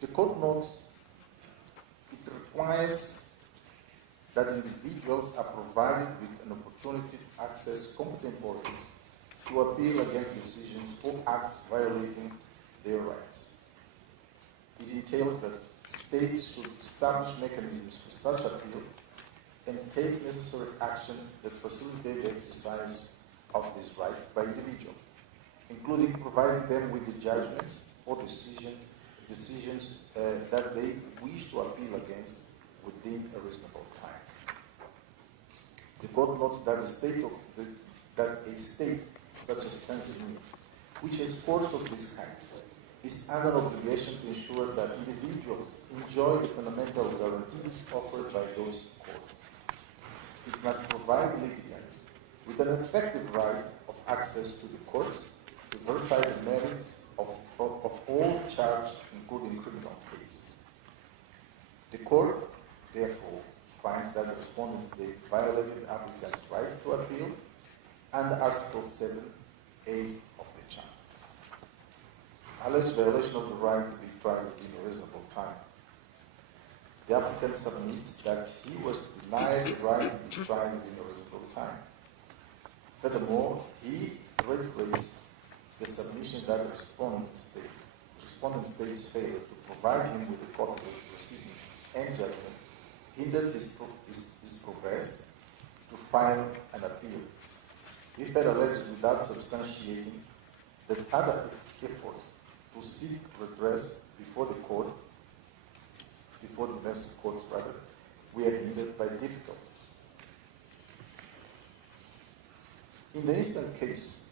the court notes it requires that individuals are provided with an opportunity to access competent bodies to appeal against decisions or acts violating their rights. It entails that states should establish mechanisms for such appeal and take necessary action that facilitate the exercise of this right by individuals, including providing them with the judgments or decisions that they wish to appeal against within a reasonable time. The court notes that a state such as Tanzania, which has courts of this kind, is under obligation to ensure that individuals enjoy the fundamental guarantees offered by those courts. It must provide litigants with an effective right of access to the courts to verify the merits of all charged, including criminal cases. The court, therefore, finds that the respondent state violated the applicant's right to appeal under Article 7(a) of the Charter. Alleged violation of the right to be tried within a reasonable time. The applicant submits that he was denied the right to be tried within a reasonable time. Furthermore, he reiterates the submission that the respondent respondent state's failure to provide him with a copy of the proceedings and judgment hindered his progress to file an appeal. If had alleged without substantiating that other efforts to seek redress before the court, before the domestic courts rather, were hindered by difficulties. In the instant case,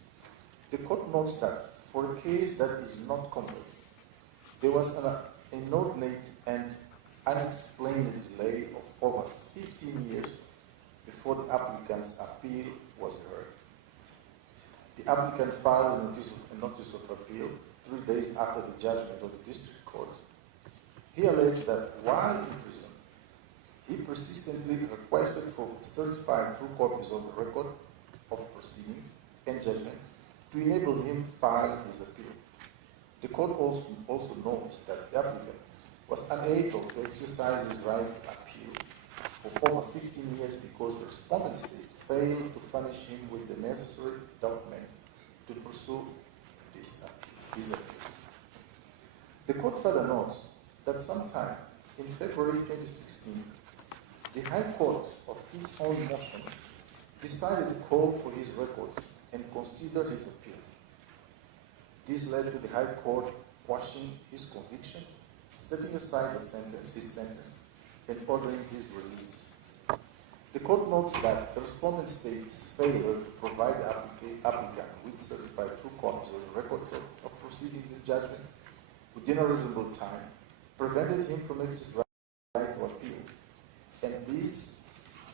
the court notes that for a case that is not complex, there was an inordinate and unexplained delay of over 15 years before the applicant's appeal was heard. The applicant filed a notice of appeal 3 days after the judgment of the district court. He alleged that while in prison, he persistently requested for certified true copies of the record of proceedings and judgment to enable him file his appeal. The court also notes that the applicant was unable to exercise his right to appeal for over 15 years because the respondent state failed to furnish him with the necessary documents to pursue his appeal. The court further notes that sometime in February 2016, the High Court, of its own motion, decided to call for his records and consider his appeal. This led to the High Court quashing his conviction, setting aside his sentence, and ordering his release. The court notes that the respondent state's failure to provide the applicant with certified true copies of the records of proceedings and judgment within a reasonable time prevented him from exercising the right to appeal, and this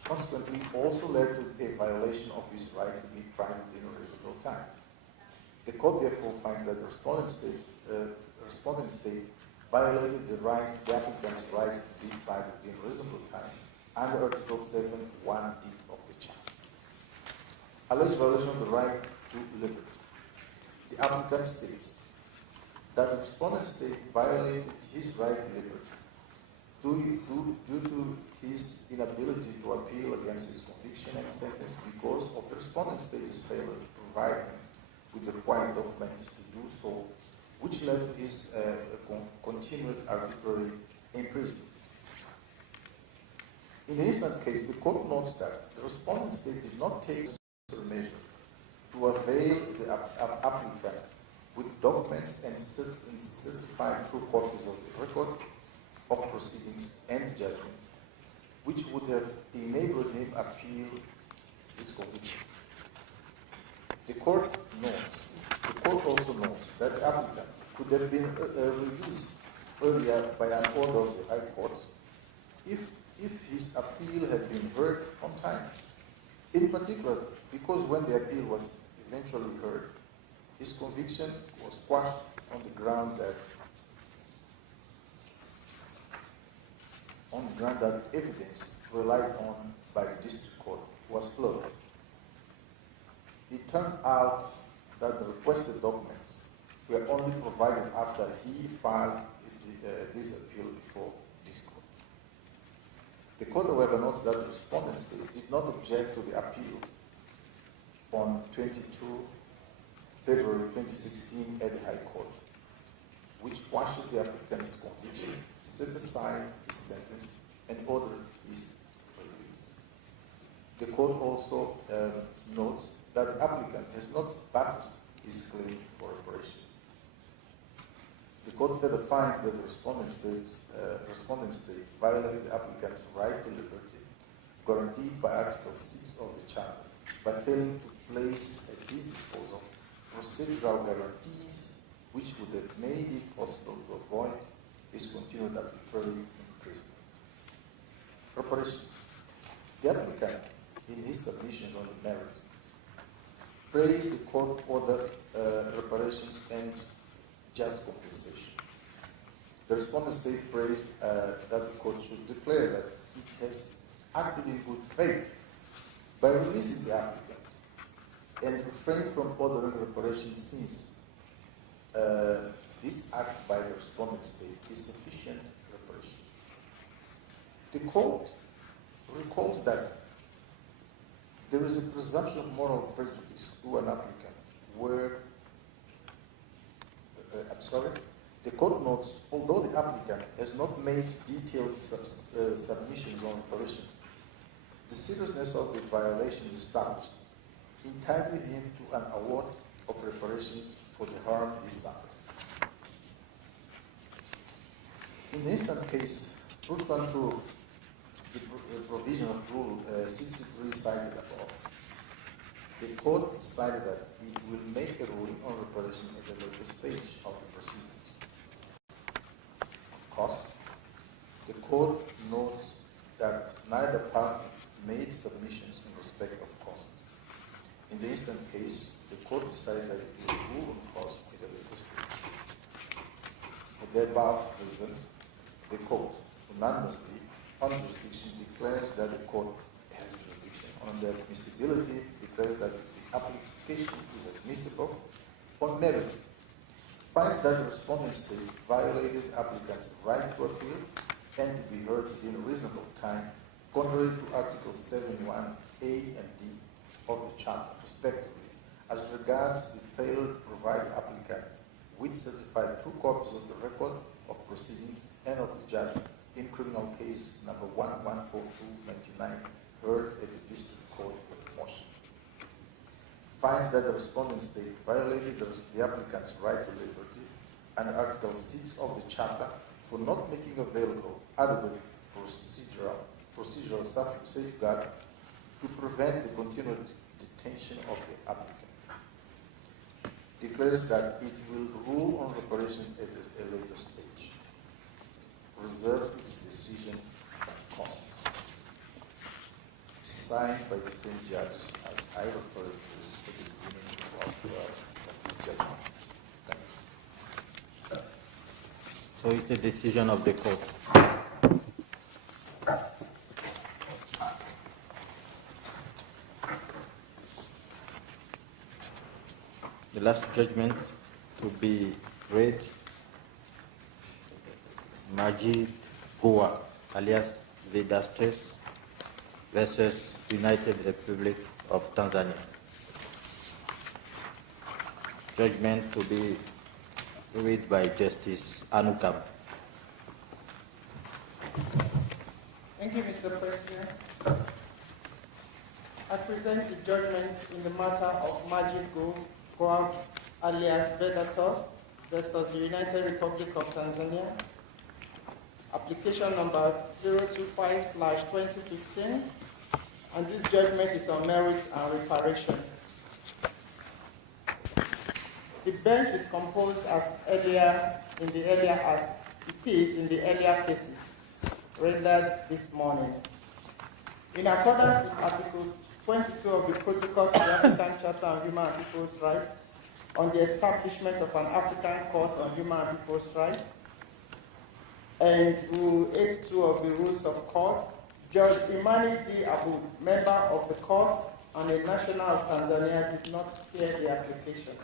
consequently also led to a violation of his right to be tried within a reasonable time. The court therefore finds that the respondent state violated the applicant's right to be tried within a reasonable time under Article 7(1)(d) of the Charter. Alleged violation of the right to liberty. The applicant states that the respondent state violated his right to liberty due to his inability to appeal against his conviction and sentence because of the respondent state's failure to provide him with the required documents to do so, which led to his continued arbitrary imprisonment. In the instant case, the court notes that the respondent state did not take necessary measure to avail the applicant with documents and certified true copies of the record of proceedings and judgment, which would have enabled him appeal his conviction. The court also notes that the applicant could have been released earlier by an order of the High Court if his appeal had been heard on time. In particular, because when the appeal was eventually heard, his conviction was quashed on the ground that evidence relied on by the district court was flawed. It turned out that the requested documents were only provided after he filed this appeal before this court. The court, however, notes that the respondent state did not object to the appeal on 22 February 2016 at the High Court, which quashed the applicant's conviction, set aside his sentence, and ordered his release. The court also notes that the applicant has not established his claim for reparation. The court further finds that the respondent state violated the applicant's right to liberty, guaranteed by Article 6 of the Charter, by failing to place at his disposal procedural guarantees which would have made it possible to avoid his continued arbitrary imprisonment. Reparations. The applicant, in his submission on the merits, praised the court-ordered reparations and just compensation. The respondent state praised that the court should declare that it has acted in good faith by releasing the applicant and refrain from ordering reparations since this act by the respondent state is sufficient reparation. The court recalls that there is a presumption of moral prejudice to an applicant where, The court notes, although the applicant has not made detailed submissions on reparation, the seriousness of the violations established entitled him to an award of reparations for the harm he suffered. In the instant case, pursuant to the provision of Rule 63 cited above, the court decided that it will make a ruling on reparation at a later stage of the proceedings. Cost. The court notes that neither party made submissions in respect of cost. In the instant case, the court decided that it will rule on cost at a later stage. For the above reasons, the court unanimously on jurisdiction declares that the court has jurisdiction. On the admissibility, declares that the application is admissible. On merits, finds that the respondent state violated applicant's right to appeal and to be heard within a reasonable time, contrary to Article 71A and D of the Charter, respectively, as regards the failure to provide applicant with certified true copies of the record of proceedings and of the judgment in criminal case number 114299, heard at the District Court of Moshi. Finds that the respondent state violated the applicant's right to liberty under Article 6 of the Charter for not making available adequate procedural safeguard to prevent the continued detention of the applicant. Declares that it will rule on reparations at a later stage. Reserves its decision on cost. Signed by the same judges as I referred to at the beginning of the judgment. Thank you. So it's the decision of the court. The last judgment to be read, Majid, alias Vedatus versus United Republic of Tanzania. Judgment to be read by Justice Anukam. Thank you, Mr. President. I present the judgment in the matter of Majid, alias Vedatus versus the United Republic of Tanzania. Application number 025/2015, and this judgment is on merits and reparation. The bench is composed as it is in the earlier cases rendered this morning. In accordance with Article 22 of the Protocol to the African Charter on Human and People's Rights on the establishment of an African Court on Human and People's Rights, and Rule 82 of the Rules of Court, Judge Imani D. Abu, member of the court and a national of Tanzania, did not hear the application.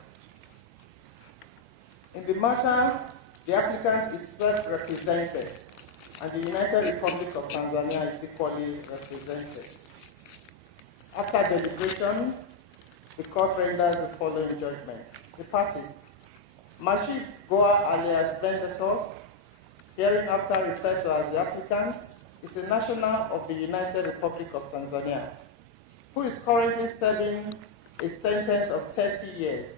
In the matter, the applicant is self-represented, and the United Republic of Tanzania is equally represented. After deliberation, the court renders the following judgment. The parties: Majid, alias Benedicto, hereinafter referred to as the applicant, is a national of the United Republic of Tanzania, who is currently serving a sentence of 30 years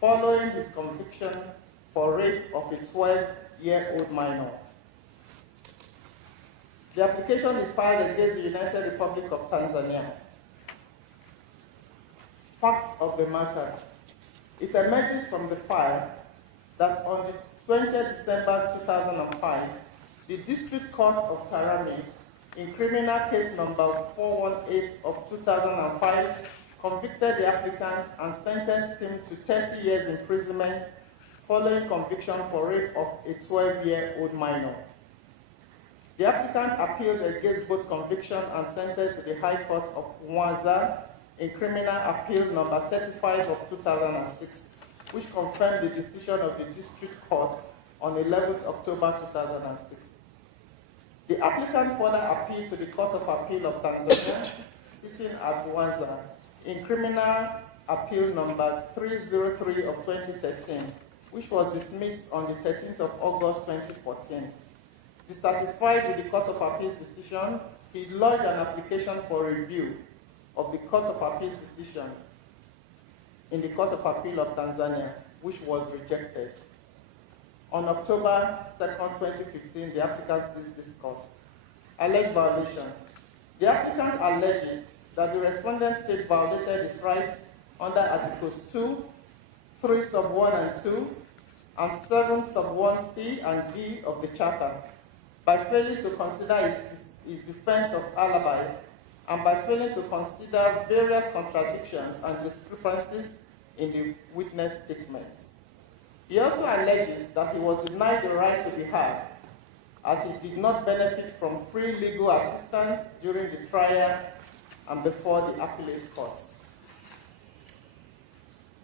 following his conviction for rape of a 12-year-old minor. The application is filed against the United Republic of Tanzania. Facts of the matter. It emerges from the file that on the 20th December 2005, the District Court of Tarami, in criminal case number 418 of 2005, convicted the applicant and sentenced him to 30 years imprisonment following conviction for rape of a 12-year-old minor. The applicant appealed against both conviction and sentence to the High Court of Mwanza in criminal appeal number 35 of 2006, which confirmed the decision of the District Court on 11th October 2006. The applicant further appealed to the Court of Appeal of Tanzania, sitting at Mwanza, in criminal appeal number 303 of 2013, which was dismissed on the 13th of August 2014. Dissatisfied with the Court of Appeal's decision, he lodged an application for review of the Court of Appeal's decision in the Court of Appeal of Tanzania, which was rejected. On October 2nd, 2015, the applicant seized this court. Alleged violation. The applicant alleges that the respondent state violated his rights under Articles 2, 3 sub 1 and 2, and 7 sub 1 C and D of the Charter by failing to consider his defense of alibi and by failing to consider various contradictions and discrepancies in the witness statements. He also alleges that he was denied the right to be heard as he did not benefit from free legal assistance during the trial and before the appellate court.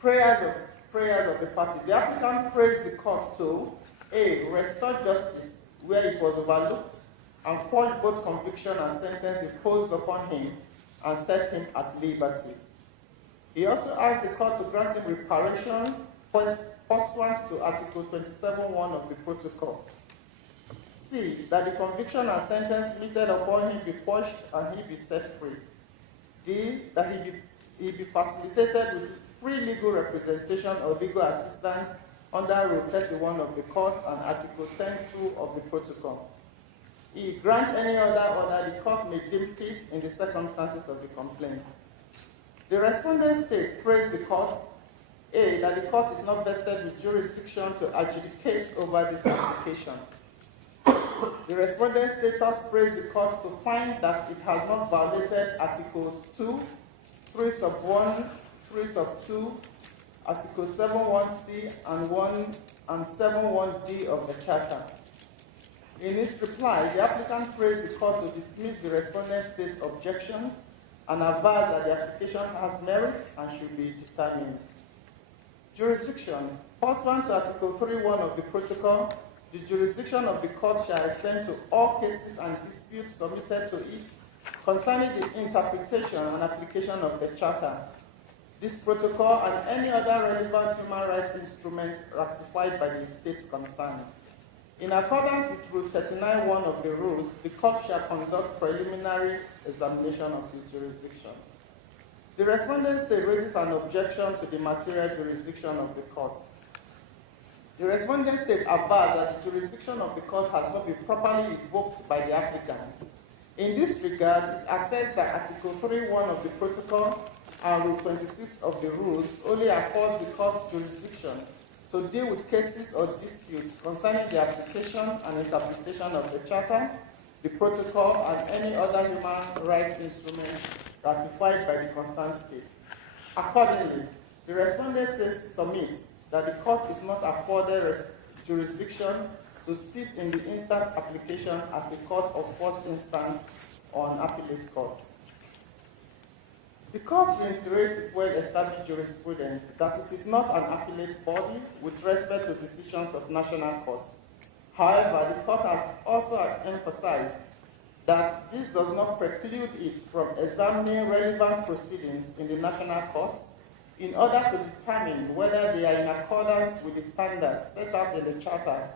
Prayers of the party. The applicant praised the court to A. Restore justice where it was overlooked and quash both conviction and sentence imposed upon him and set him at liberty. He also asked the court to grant him reparations pursuant to Article 27.1 of the protocol. C. That the conviction and sentence meted upon him be quashed and he be set free. D. That he be facilitated with free legal representation or legal assistance under Rule 31 of the court and Article 10.2 of the protocol. E. Grant any other order the court may deem fit in the circumstances of the complaint. The respondent state praised the court, A. That the court is not vested with jurisdiction to adjudicate over this application. The respondent state thus praised the court to find that it has not violated Articles 2, 3 sub 1, 3 sub 2, Article 7.1c and 7.1d of the Charter. In its reply, the applicant praised the court to dismiss the respondent state's objections and averred that the application has merit and should be determined. Jurisdiction. Pursuant to Article 3.1 of the protocol, the jurisdiction of the court shall extend to all cases and disputes submitted to it concerning the interpretation and application of the Charter, this protocol, and any other relevant human rights instrument ratified by the states concerned. In accordance with Rule 39.1 of the rules, the court shall conduct preliminary examination of its jurisdiction. The respondent state raises an objection to the material jurisdiction of the court. The respondent state avers that the jurisdiction of the court has not been properly invoked by the applicants. In this regard, it asserts that Article 3.1 of the protocol and Rule 26 of the rules only affords the court jurisdiction to deal with cases or disputes concerning the application and interpretation of the Charter, the protocol, and any other human rights instrument ratified by the concerned state. Accordingly, the respondent state submits that the court is not afforded jurisdiction to sit in the instant application as a court of first instance or an appellate court. The court reiterates its well-established jurisprudence that it is not an appellate body with respect to decisions of national courts. However, the court has also emphasized that this does not preclude it from examining relevant proceedings in the national courts in order to determine whether they are in accordance with the standards set out in the Charter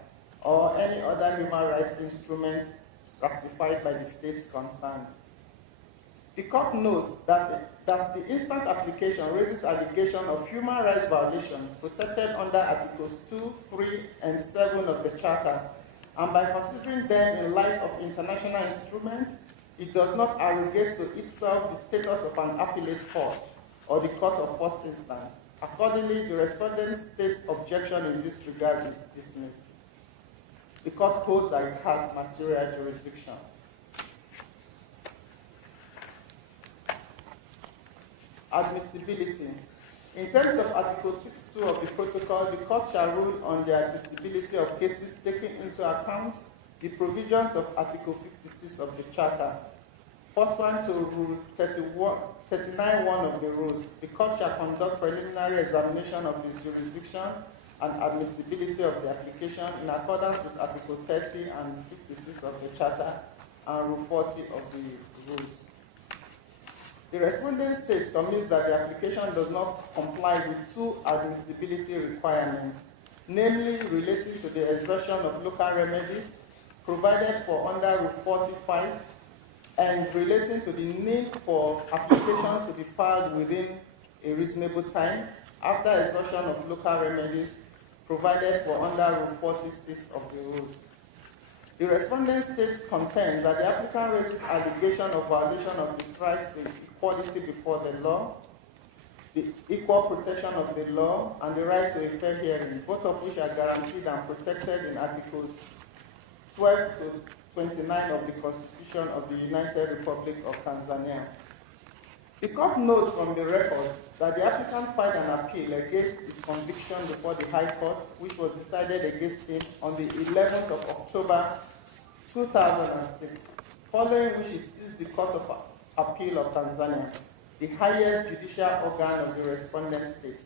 or any other human rights instrument ratified by the states concerned. The court notes that the instant application raises allegation of human rights violation protected under Articles 2, 3, and 7 of the Charter, and by considering them in light of international instruments, it does not arrogate to itself the status of an appellate court or the court of first instance. Accordingly, the respondent state's objection in this regard is dismissed. The court holds that it has material jurisdiction. Admissibility. In terms of Article 6.2 of the protocol, the court shall rule on the admissibility of cases taking into account the provisions of Article 56 of the Charter. Pursuant to Rule 39.1 of the rules, the court shall conduct preliminary examination of its jurisdiction and admissibility of the application in accordance with Article 30 and 56 of the Charter and Rule 40 of the rules. The respondent state submits that the application does not comply with two admissibility requirements. namely relating to the exhaustion of local remedies provided for under Rule 45 and relating to the need for applications to be filed within a reasonable time after exhaustion of local remedies provided for under Rule 46 of the rules. The respondent state contends that the applicant raises allegation of violation of his rights to equality before the law, the equal protection of the law, and the right to a fair hearing, both of which are guaranteed and protected in Articles 12 to 29 of the Constitution of the United Republic of Tanzania. The court knows from the records that the applicant filed an appeal against his conviction before the High Court, which was decided against him on the 11th of October 2006, following which he seized the Court of Appeal of Tanzania, the highest judicial organ of the respondent state,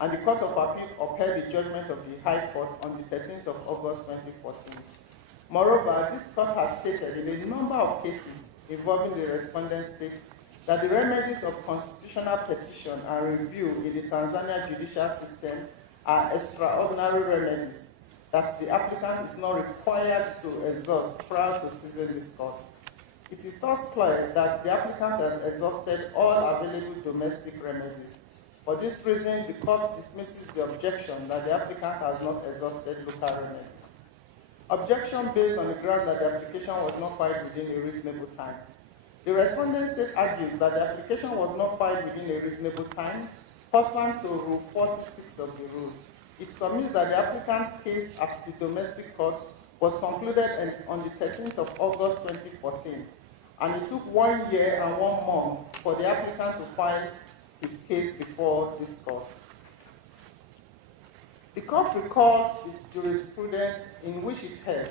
and the Court of Appeal upheld the judgment of the High Court on the 13th of August 2014. Moreover, this court has stated in a number of cases involving the respondent state that the remedies of constitutional petition and review in the Tanzania judicial system are extraordinary remedies that the applicant is not required to exhaust prior to seizing this court. It is thus clear that the applicant has exhausted all available domestic remedies. For this reason, the court dismisses the objection that the applicant has not exhausted local remedies. Objection based on the ground that the application was not filed within a reasonable time. The respondent state argues that the application was not filed within a reasonable time, pursuant to Rule 46 of the rules. It submits that the applicant's case at the domestic court was concluded on the 13th of August 2014, and it took 1 year and 1 month for the applicant to file his case before this court. The court recalls its jurisprudence in which it held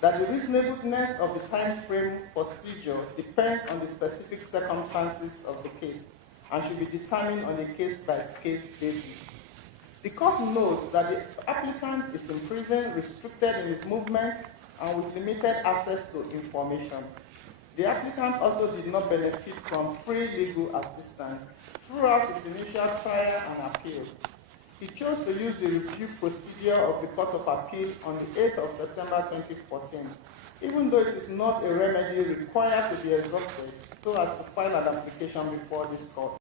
that the reasonableness of the time frame for seizure depends on the specific circumstances of the case and should be determined on a case-by-case basis. The court notes that the applicant is in prison, restricted in his movement, and with limited access to information. The applicant also did not benefit from free legal assistance throughout his initial trial and appeals. He chose to use the review procedure of the Court of Appeal on the 8th of September 2014, even though it is not a remedy required to be exhausted, so as to file an application before this court.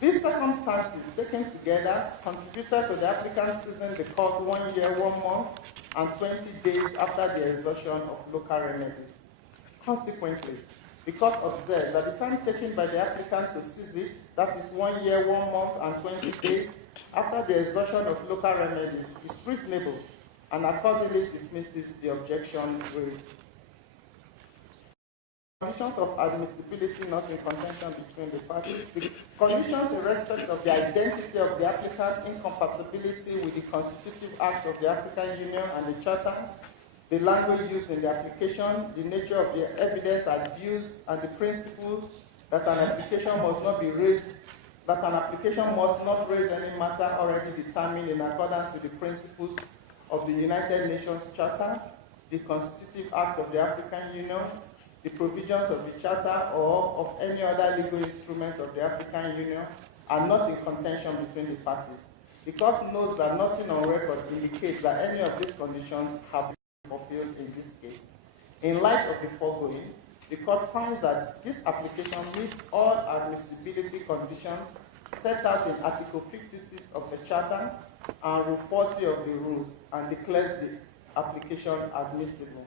These circumstances, taken together, contributed to the applicant seizing the court 1 year, 1 month, and 20 days after the exhaustion of local remedies. Consequently, the court observed that the time taken by the applicant to seize it, that is 1 year, 1 month, and 20 days, after the exhaustion of local remedies is reasonable and accordingly dismisses the objection raised. Conditions of admissibility not in contention between the parties. The conditions in respect of the identity of the applicant, incompatibility with the constitutive acts of the African Union and the Charter, the language used in the application, the nature of the evidence adduced, and the principle that an application must not be raised that an application must not raise any matter already determined in accordance with the principles of the United Nations Charter, the Constitutive Act of the African Union, the provisions of the Charter, or of any other legal instruments of the African Union are not in contention between the parties. The court notes that nothing on record indicates that any of these conditions have been fulfilled in this case. In light of the foregoing, the court finds that this application meets all admissibility conditions set out in Article 56 of the Charter and Rule 40 of the rules and declares the application admissible.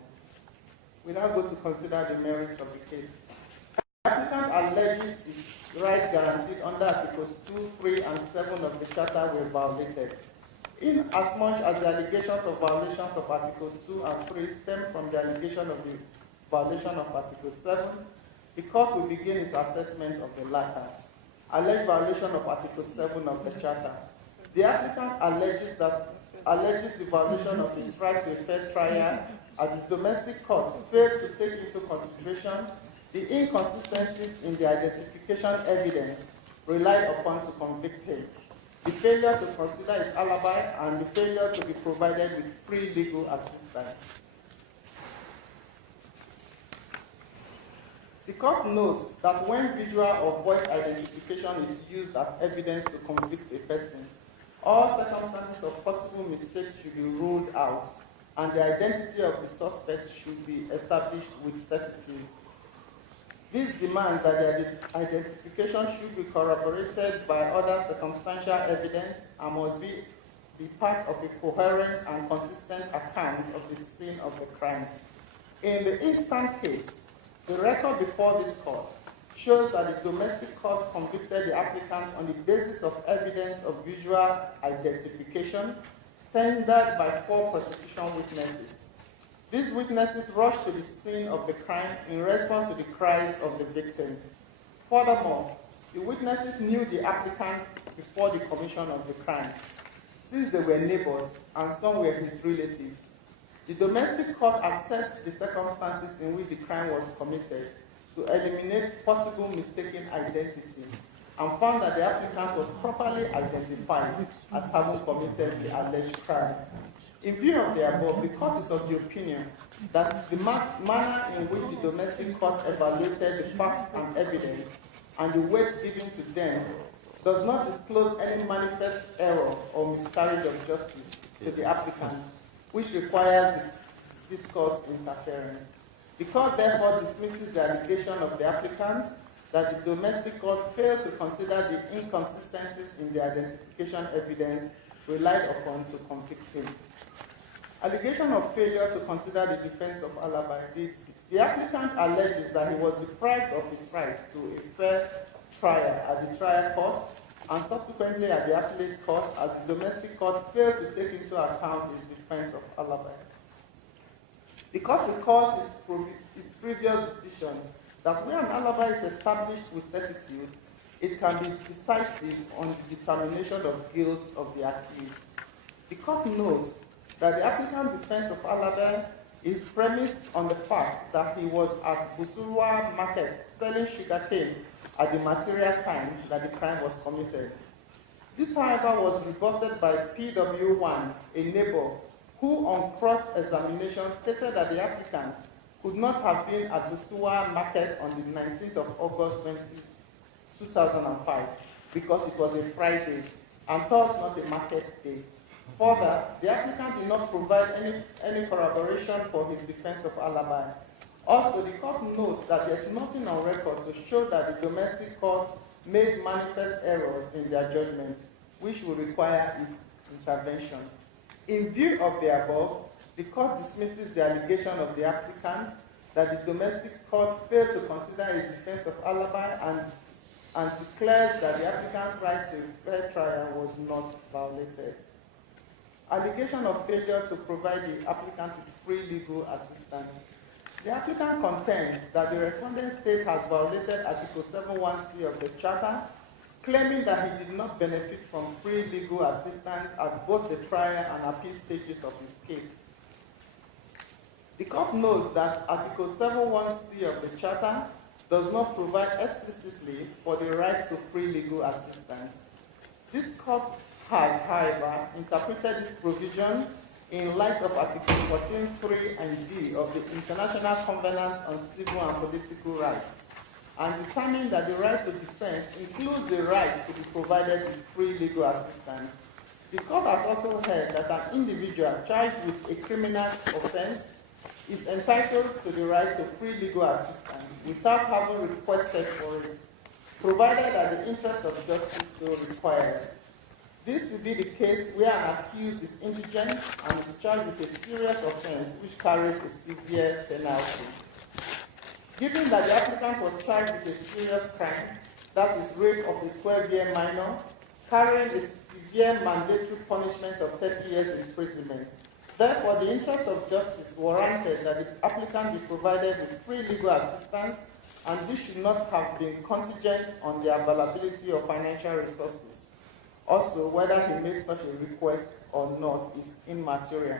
We now go to consider the merits of the case. The applicant alleges his rights guaranteed under Articles 2, 3, and 7 of the Charter were violated. In as much as the allegations of violations of Article 2 and 3 stem from the allegation of the violation of Article 7, the court will begin its assessment of the latter. Alleged violation of Article 7 of the Charter. The applicant alleges the violation of his right to a fair trial as the domestic court failed to take into consideration the inconsistencies in the identification evidence relied upon to convict him, the failure to consider his alibi, and the failure to be provided with free legal assistance. The court notes that when visual or voice identification is used as evidence to convict a person, all circumstances of possible mistakes should be ruled out, and the identity of the suspect should be established with certitude. This demands that the identification should be corroborated by other circumstantial evidence and must be part of a coherent and consistent account of the scene of the crime. In the instant case, the record before this court shows that the domestic court convicted the applicant on the basis of evidence of visual identification tendered by 4 prosecution witnesses. These witnesses rushed to the scene of the crime in response to the cries of the victim. Furthermore, the witnesses knew the applicants before the commission of the crime, since they were neighbors and some were his relatives. The domestic court assessed the circumstances in which the crime was committed to eliminate possible mistaken identity and found that the applicant was properly identified as having committed the alleged crime. In view of the above, the court is of the opinion that the manner in which the domestic court evaluated the facts and evidence and the weight given to them does not disclose any manifest error or miscarriage of justice to the applicant, which requires this court's interference. The court therefore dismisses the allegation of the applicant that the domestic court failed to consider the inconsistencies in the identification evidence relied upon to convict him. Allegation of failure to consider the defense of alibi. The applicant alleges that he was deprived of his right to a fair trial at the trial court and subsequently at the appellate court, as the domestic court failed to take into account his defense of alibi. The court recalls his previous decision that when an alibi is established with certitude, it can be decisive on the determination of guilt of the accused. The court notes that the applicant's defense of alibi is premised on the fact that he was at Busurwa market selling sugarcane at the material time that the crime was committed. This, however, was rebutted by PW1, a neighbor, who on cross-examination stated that the applicant could not have been at Busurwa market on the 19th of August 2005 because it was a Friday and thus not a market day. Further, the applicant did not provide any corroboration for his defense of alibi. Also, the court notes that there is nothing on record to show that the domestic courts made manifest errors in their judgment, which will require his intervention. In view of the above, the court dismisses the allegation of the applicant that the domestic court failed to consider his defense of alibi and declares that the applicant's right to a fair trial was not violated. Allegation of failure to provide the applicant with free legal assistance. The applicant contends that the respondent state has violated Article 7.1c of the Charter, claiming that he did not benefit from free legal assistance at both the trial and appeal stages of his case. The court notes that Article 7.1c of the Charter does not provide explicitly for the right to free legal assistance. This court has, however, interpreted this provision in light of Article 14.3 and D of the International Covenant on Civil and Political Rights, and determined that the right to defense includes the right to be provided with free legal assistance. The court has also held that an individual charged with a criminal offense is entitled to the right to free legal assistance without having requested for it, provided that the interest of justice so requires. This will be the case where an accused is indigent and is charged with a serious offense which carries a severe penalty. Given that the applicant was charged with a serious crime, that is rape of a 12-year minor, carrying a severe mandatory punishment of 30 years imprisonment, therefore the interest of justice warranted that the applicant be provided with free legal assistance, and this should not have been contingent on the availability of financial resources. Also, whether he made such a request or not is immaterial.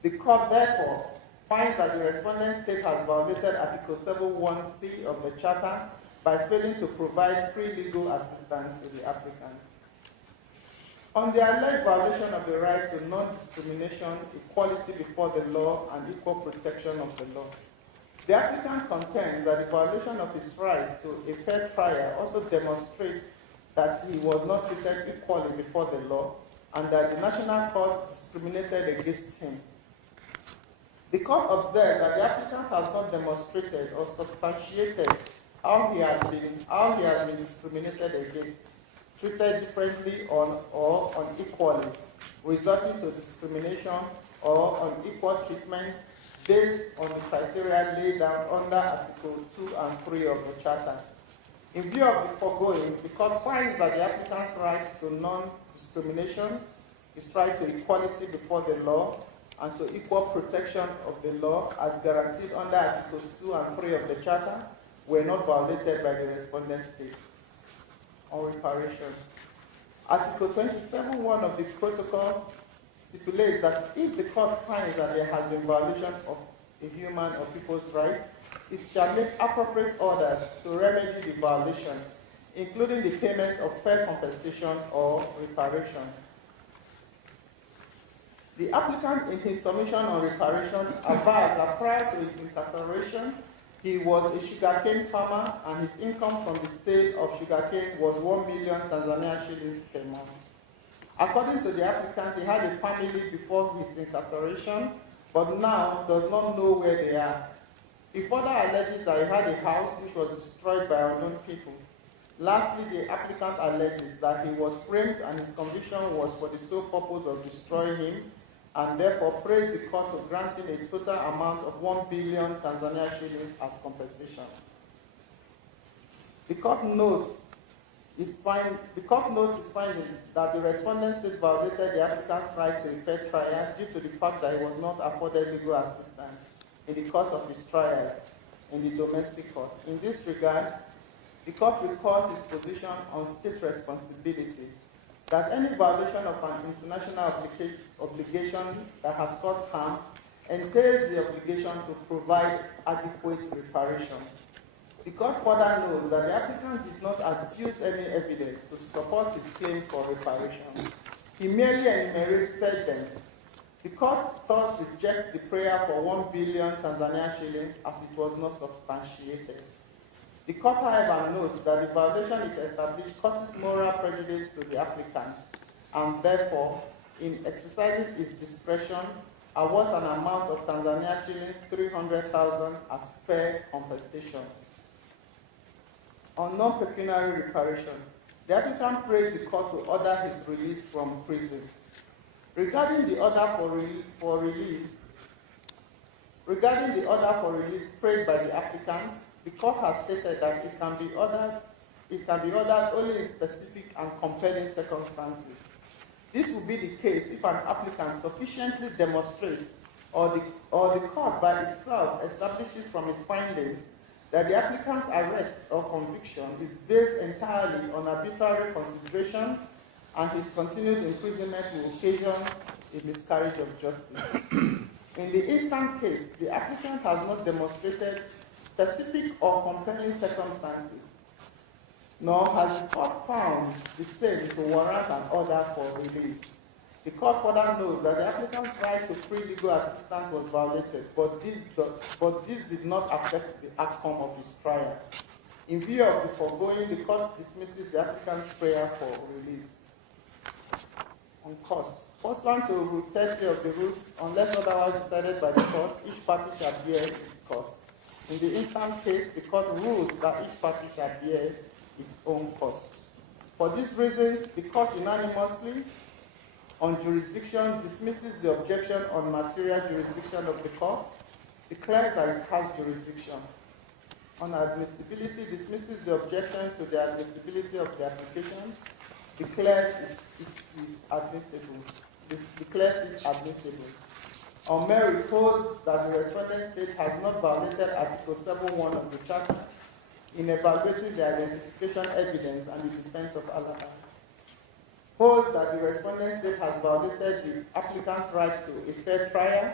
The court, therefore, finds that the respondent state has violated Article 7.1c of the Charter by failing to provide free legal assistance to the applicant. On the alleged violation of the rights to non-discrimination, equality before the law, and equal protection of the law, the applicant contends that the violation of his rights to a fair trial also demonstrates that he was not treated equally before the law and that the National Court discriminated against him. The court observed that the applicant has not demonstrated or substantiated how he has been discriminated against, treated differently or unequally, resulting to discrimination or unequal treatment based on the criteria laid down under Article 2 and 3 of the Charter. In view of the foregoing, the court finds that the applicant's right to non-discrimination, his right to equality before the law, and to equal protection of the law as guaranteed under Articles 2 and 3 of the Charter were not violated by the respondent states. On reparation. Article 27.1 of the protocol stipulates that if the court finds that there has been violation of a human or people's rights, it shall make appropriate orders to remedy the violation, including the payment of fair compensation or reparation. The applicant in his submission on reparation advised that prior to his incarceration, he was a sugarcane farmer and his income from the sale of sugarcane was 1 million Tanzania shillings per month. According to the applicant, he had a family before his incarceration, but now does not know where they are. He further alleges that he had a house which was destroyed by unknown people. Lastly, the applicant alleges that he was framed and his conviction was for the sole purpose of destroying him, and therefore praised the court to grant him a total amount of 1 billion Tanzania shillings as compensation. The court notes his finding that the respondent state violated the applicant's right to a fair trial due to the fact that he was not afforded legal assistance in the course of his trials in the domestic court. In this regard, the court recalls his position on state responsibility, that any violation of an international obligation that has caused harm entails the obligation to provide adequate reparation. The court further notes that the applicant did not adduce any evidence to support his claim for reparation. He merely enumerated them. The court thus rejects the prayer for 1 billion Tanzania shillings as it was not substantiated. The court, however, notes that the violation it established causes moral prejudice to the applicant and therefore, in exercising its discretion, awards an amount of Tanzania shillings 300,000 as fair compensation. On non-pecuniary reparation, the applicant prays the court to order his release from prison. Regarding the order for release prayed by the applicant, the court has stated that it can be ordered only in specific and compelling circumstances. This will be the case if an applicant sufficiently demonstrates or the court by itself establishes from its findings that the applicant's arrest or conviction is based entirely on arbitrary consideration and his continued imprisonment will occasion a miscarriage of justice. In the instant case, the applicant has not demonstrated specific or compelling circumstances, nor has the court found the same to warrant an order for release. The court further notes that the applicant's right to free legal assistance was violated, but this did not affect the outcome of his trial. In view of the foregoing, the court dismisses the applicant's prayer for release. On cost. Pursuant to Rule 30 of the rules, unless otherwise decided by the court, each party shall bear its cost. In the instant case, the court rules that each party shall bear its own cost. For these reasons, the court unanimously on jurisdiction dismisses the objection on material jurisdiction of the court, declares that it has jurisdiction. On admissibility, dismisses the objection to the admissibility of the application, declares it admissible. On merit, holds that the respondent state has not violated Article 7.1 of the Charter in evaluating the identification evidence and the defense of alias. Holds that the respondent state has violated the applicant's right to a fair trial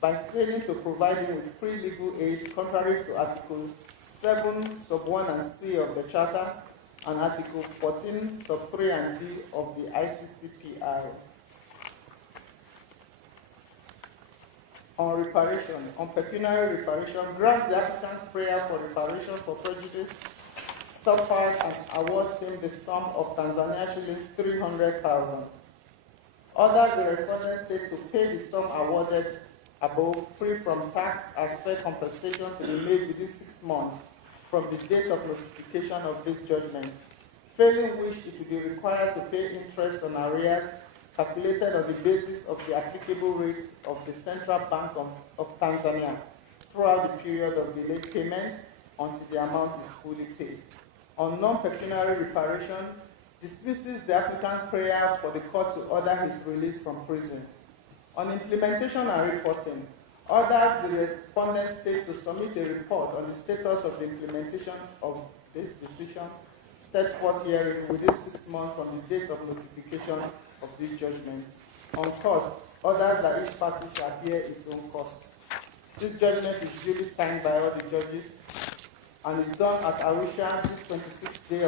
by failing to provide him with free legal aid contrary to Article 7, sub 1 and C of the Charter and Article 14, sub 3 and D of the ICCPR. On reparation, on pecuniary reparation, grants the applicant's prayer for reparation for prejudice suffers and awards him the sum of Tanzania shillings 300,000. Orders the respondent state to pay the sum awarded above free from tax as fair compensation to be made within 6 months from the date of notification of this judgment, failing which it will be required to pay interest on arrears calculated on the basis of the applicable rates of the Central Bank of Tanzania throughout the period of delayed payment until the amount is fully paid. On non-pecuniary reparation, dismisses the applicant's prayer for the court to order his release from prison. On implementation and reporting, orders the respondent state to submit a report on the status of the implementation of this decision set forth herein within 6 months from the date of notification of this judgment. On cost, orders that each party shall bear its own cost. This judgment is duly signed by all the judges and is done at Arusha this 26th day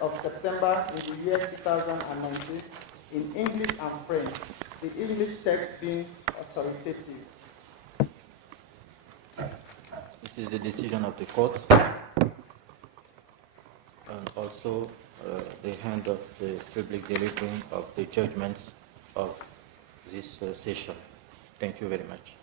of September in the year 2019 in English and French, the English text being authoritative. This is the decision of the court and also the hand of the public delivering of the judgments of this session. Thank you very much.